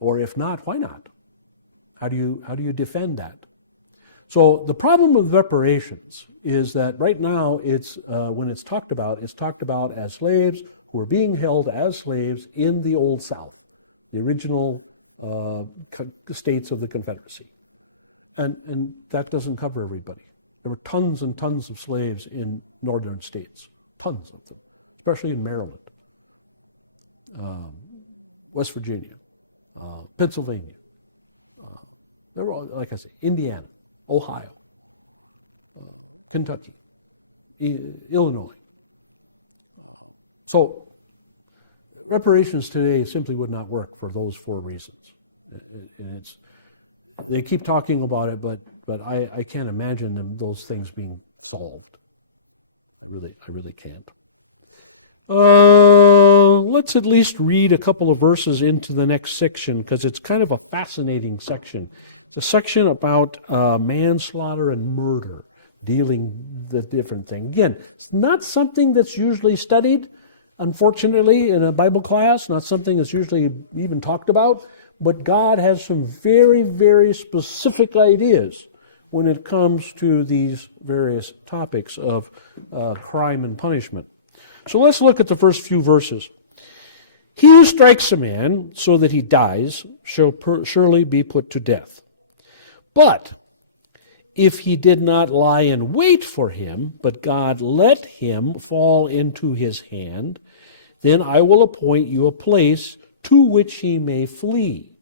Or if not, why not? How do you defend that? So the problem with reparations is that right now it's when it's talked about as slaves who are being held as slaves in the Old South, the original states of the Confederacy, and that doesn't cover everybody. There were tons and tons of slaves in northern states, tons of them, especially in Maryland, West Virginia, Pennsylvania. There were, like I say, Indiana, Ohio, Kentucky, Illinois. So reparations today simply would not work for those 4 reasons. And they keep talking about it, but I can't imagine those things being solved. I really can't. Let's at least read a couple of verses into the next section, because it's kind of a fascinating section. The section about manslaughter and murder, dealing the different thing. Again, it's not something that's usually studied, unfortunately, in a Bible class, not something that's usually even talked about, but God has some very, very specific ideas when it comes to these various topics of crime and punishment. So let's look at the first few verses. He who strikes a man so that he dies shall surely be put to death. But if he did not lie in wait for him, but God let him fall into his hand, then I will appoint you a place to which he may flee.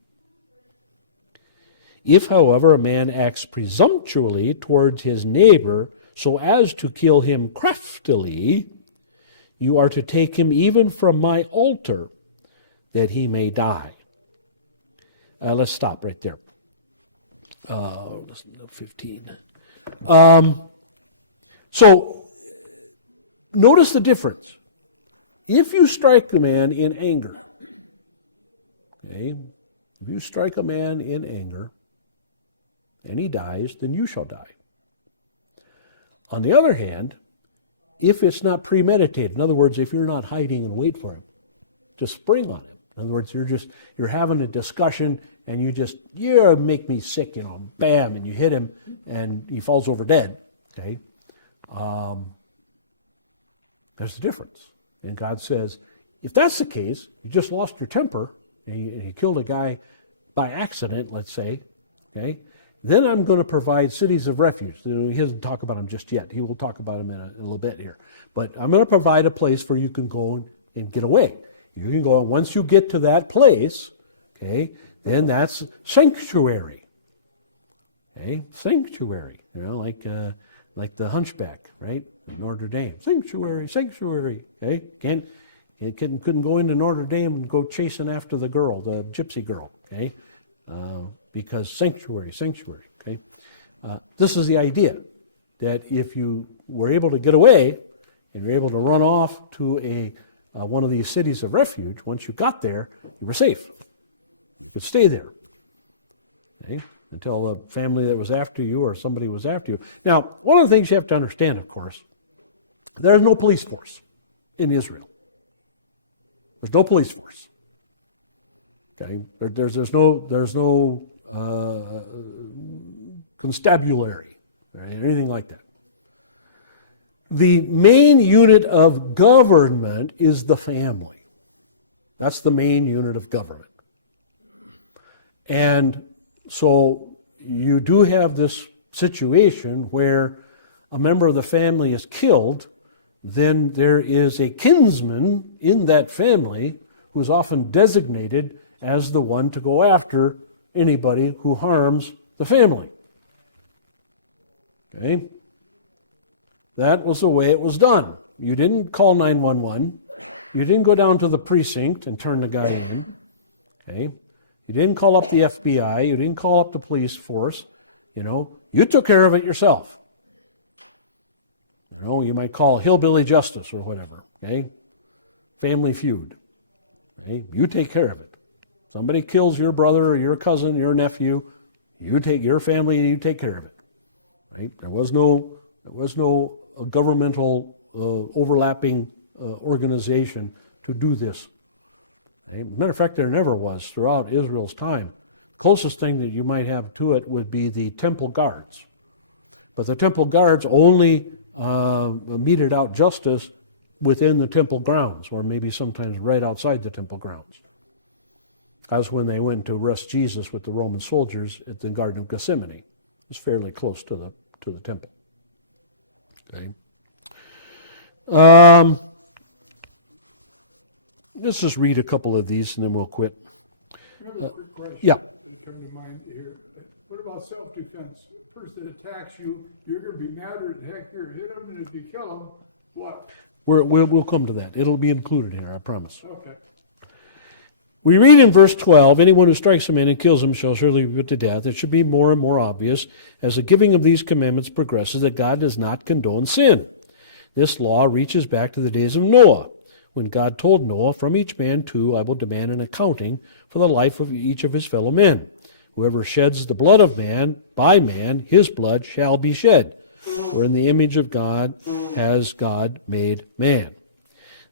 If, however, a man acts presumptuously towards his neighbor so as to kill him craftily, you are to take him even from my altar, that he may die. Let's stop right there. 15. So notice the difference. If you strike the man in anger, okay, if you strike a man in anger and he dies, then you shall die. On the other hand, if it's not premeditated, in other words, if you're not hiding and wait for him, just spring on him. In other words, you're having a discussion and you make me sick, bam, and you hit him and he falls over dead, okay? There's a difference. And God says, if that's the case, you just lost your temper and you killed a guy by accident, let's say, okay? Then I'm going to provide cities of refuge. He doesn't talk about them just yet. He will talk about them in a little bit here. But I'm going to provide a place where you can go and get away. You can go, and once you get to that place, okay, then that's sanctuary. Okay, sanctuary. Like the Hunchback, right? In Notre Dame. Sanctuary, sanctuary. Okay, couldn't go into Notre Dame and go chasing after the girl, the gypsy girl. Okay, because sanctuary, okay? This is the idea, that if you were able to get away and you're able to run off to one of these cities of refuge, once you got there, you were safe. You could stay there, okay? Until a family that was after you or somebody was after you. Now, one of the things you have to understand, of course, there's no police force in Israel. There's no police force. Okay, there's no constabulary or anything like that. The main unit of government is the family. That's the main unit of government. And so you do have this situation where a member of the family is killed, then there is a kinsman in that family who is often designated as the one to go after anybody who harms the family. Okay? That was the way it was done. You didn't call 911. You didn't go down to the precinct and turn the guy in. Okay? You didn't call up the FBI. You didn't call up the police force. You took care of it yourself. You might call Hillbilly Justice or whatever. Okay? Family Feud. Okay? You take care of it. Somebody kills your brother or your cousin, your nephew, you take your family and you take care of it. Right? There was no governmental overlapping organization to do this. Matter of fact, there never was throughout Israel's time. Closest thing that you might have to it would be the temple guards. But the temple guards only meted out justice within the temple grounds, or maybe sometimes right outside the temple grounds. As when they went to arrest Jesus with the Roman soldiers at the Garden of Gethsemane. It's fairly close to the temple. Okay. Let's just read a couple of these and then we'll quit. I have a quick question. yeah. That came to mind here. What about self-defense? Person attacks you, you're going to be madder than heck. You're hit him, and if you kill him, what? We'll come to that. It'll be included here, I promise. Okay. We read in verse 12, anyone who strikes a man and kills him shall surely be put to death. It should be more and more obvious as the giving of these commandments progresses that God does not condone sin. This law reaches back to the days of Noah, when God told Noah, from each man too I will demand an accounting for the life of each of his fellow men. Whoever sheds the blood of man, by man, his blood shall be shed. For in the image of God has God made man.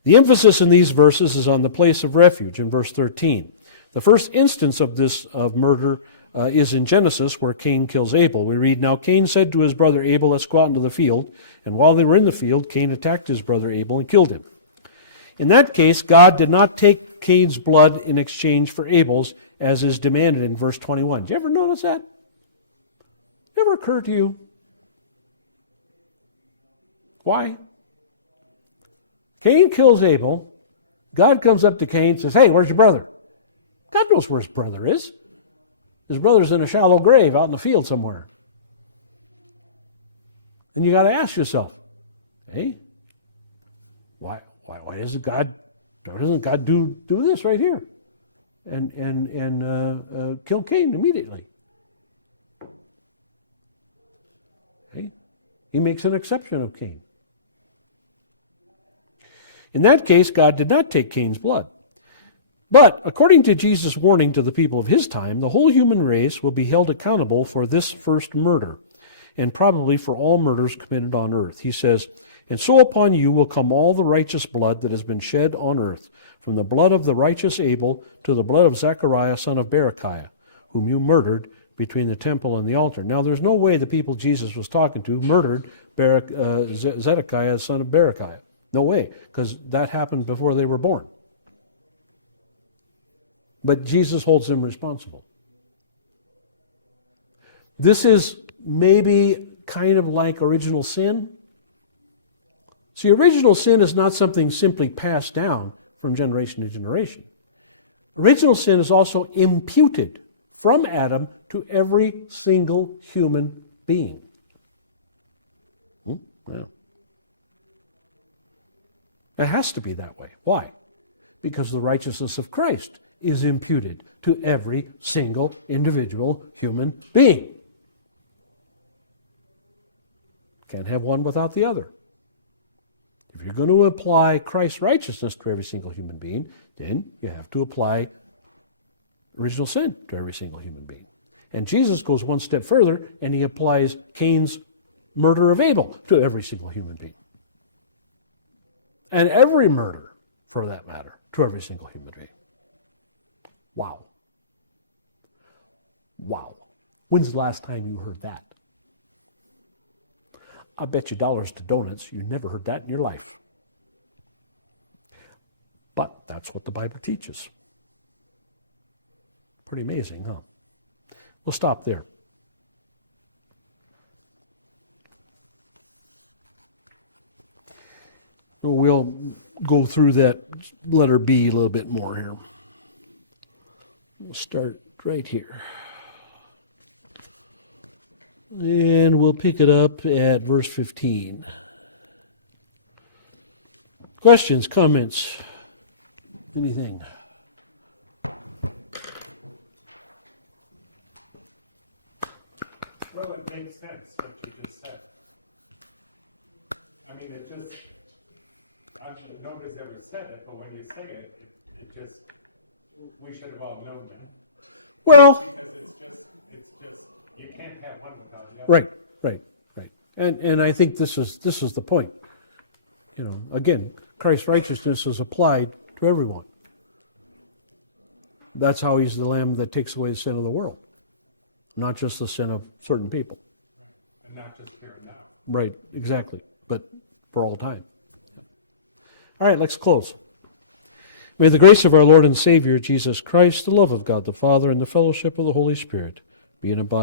The emphasis in these verses is on the place of refuge in verse 13. The first instance of this murder is in Genesis, where Cain kills Abel. We read, now Cain said to his brother Abel, let's go out into the field. And while they were in the field, Cain attacked his brother Abel and killed him. In that case, God did not take Cain's blood in exchange for Abel's, as is demanded in verse 21. Did you ever notice that? Ever occur to you? Why? Cain kills Abel. God comes up to Cain and says, hey, where's your brother? God knows where his brother is. His brother's in a shallow grave out in the field somewhere. And you got to ask yourself, hey, why doesn't God do this right here? And kill Cain immediately. Okay? He makes an exception of Cain. In that case, God did not take Cain's blood. But according to Jesus' warning to the people of his time, the whole human race will be held accountable for this first murder, and probably for all murders committed on earth. He says, and so upon you will come all the righteous blood that has been shed on earth, from the blood of the righteous Abel to the blood of Zechariah, son of Berechiah, whom you murdered between the temple and the altar. Now, there's no way the people Jesus was talking to murdered Zedekiah, son of Berechiah. No way, because that happened before they were born. But Jesus holds them responsible. This is maybe kind of like original sin. See, original sin is not something simply passed down from generation to generation. Original sin is also imputed from Adam to every single human being. Yeah. It has to be that way. Why? Because the righteousness of Christ is imputed to every single individual human being. Can't have one without the other. If you're going to apply Christ's righteousness to every single human being, then you have to apply original sin to every single human being. And Jesus goes one step further, and he applies Cain's murder of Abel to every single human being. And every murder, for that matter, to every single human being. Wow. Wow. When's the last time you heard that? I bet you dollars to donuts you never heard that in your life. But that's what the Bible teaches. Pretty amazing, huh? We'll stop there. We'll go through that letter B a little bit more here. We'll start right here. And we'll pick it up at verse 15. Questions, comments, anything? Well, it makes sense what you just said. I mean, it just, I should have noted that we said it, but when you say it, it just, we should have all known that. Well, You can't have one without the other. right. And I think this is the point. You know, again, Christ's righteousness is applied to everyone. That's how he's the Lamb that takes away the sin of the world, not just the sin of certain people. And not just here and now. Right, exactly, but for all time. All right, let's close. May the grace of our Lord and Savior, Jesus Christ, the love of God the Father, and the fellowship of the Holy Spirit be and abide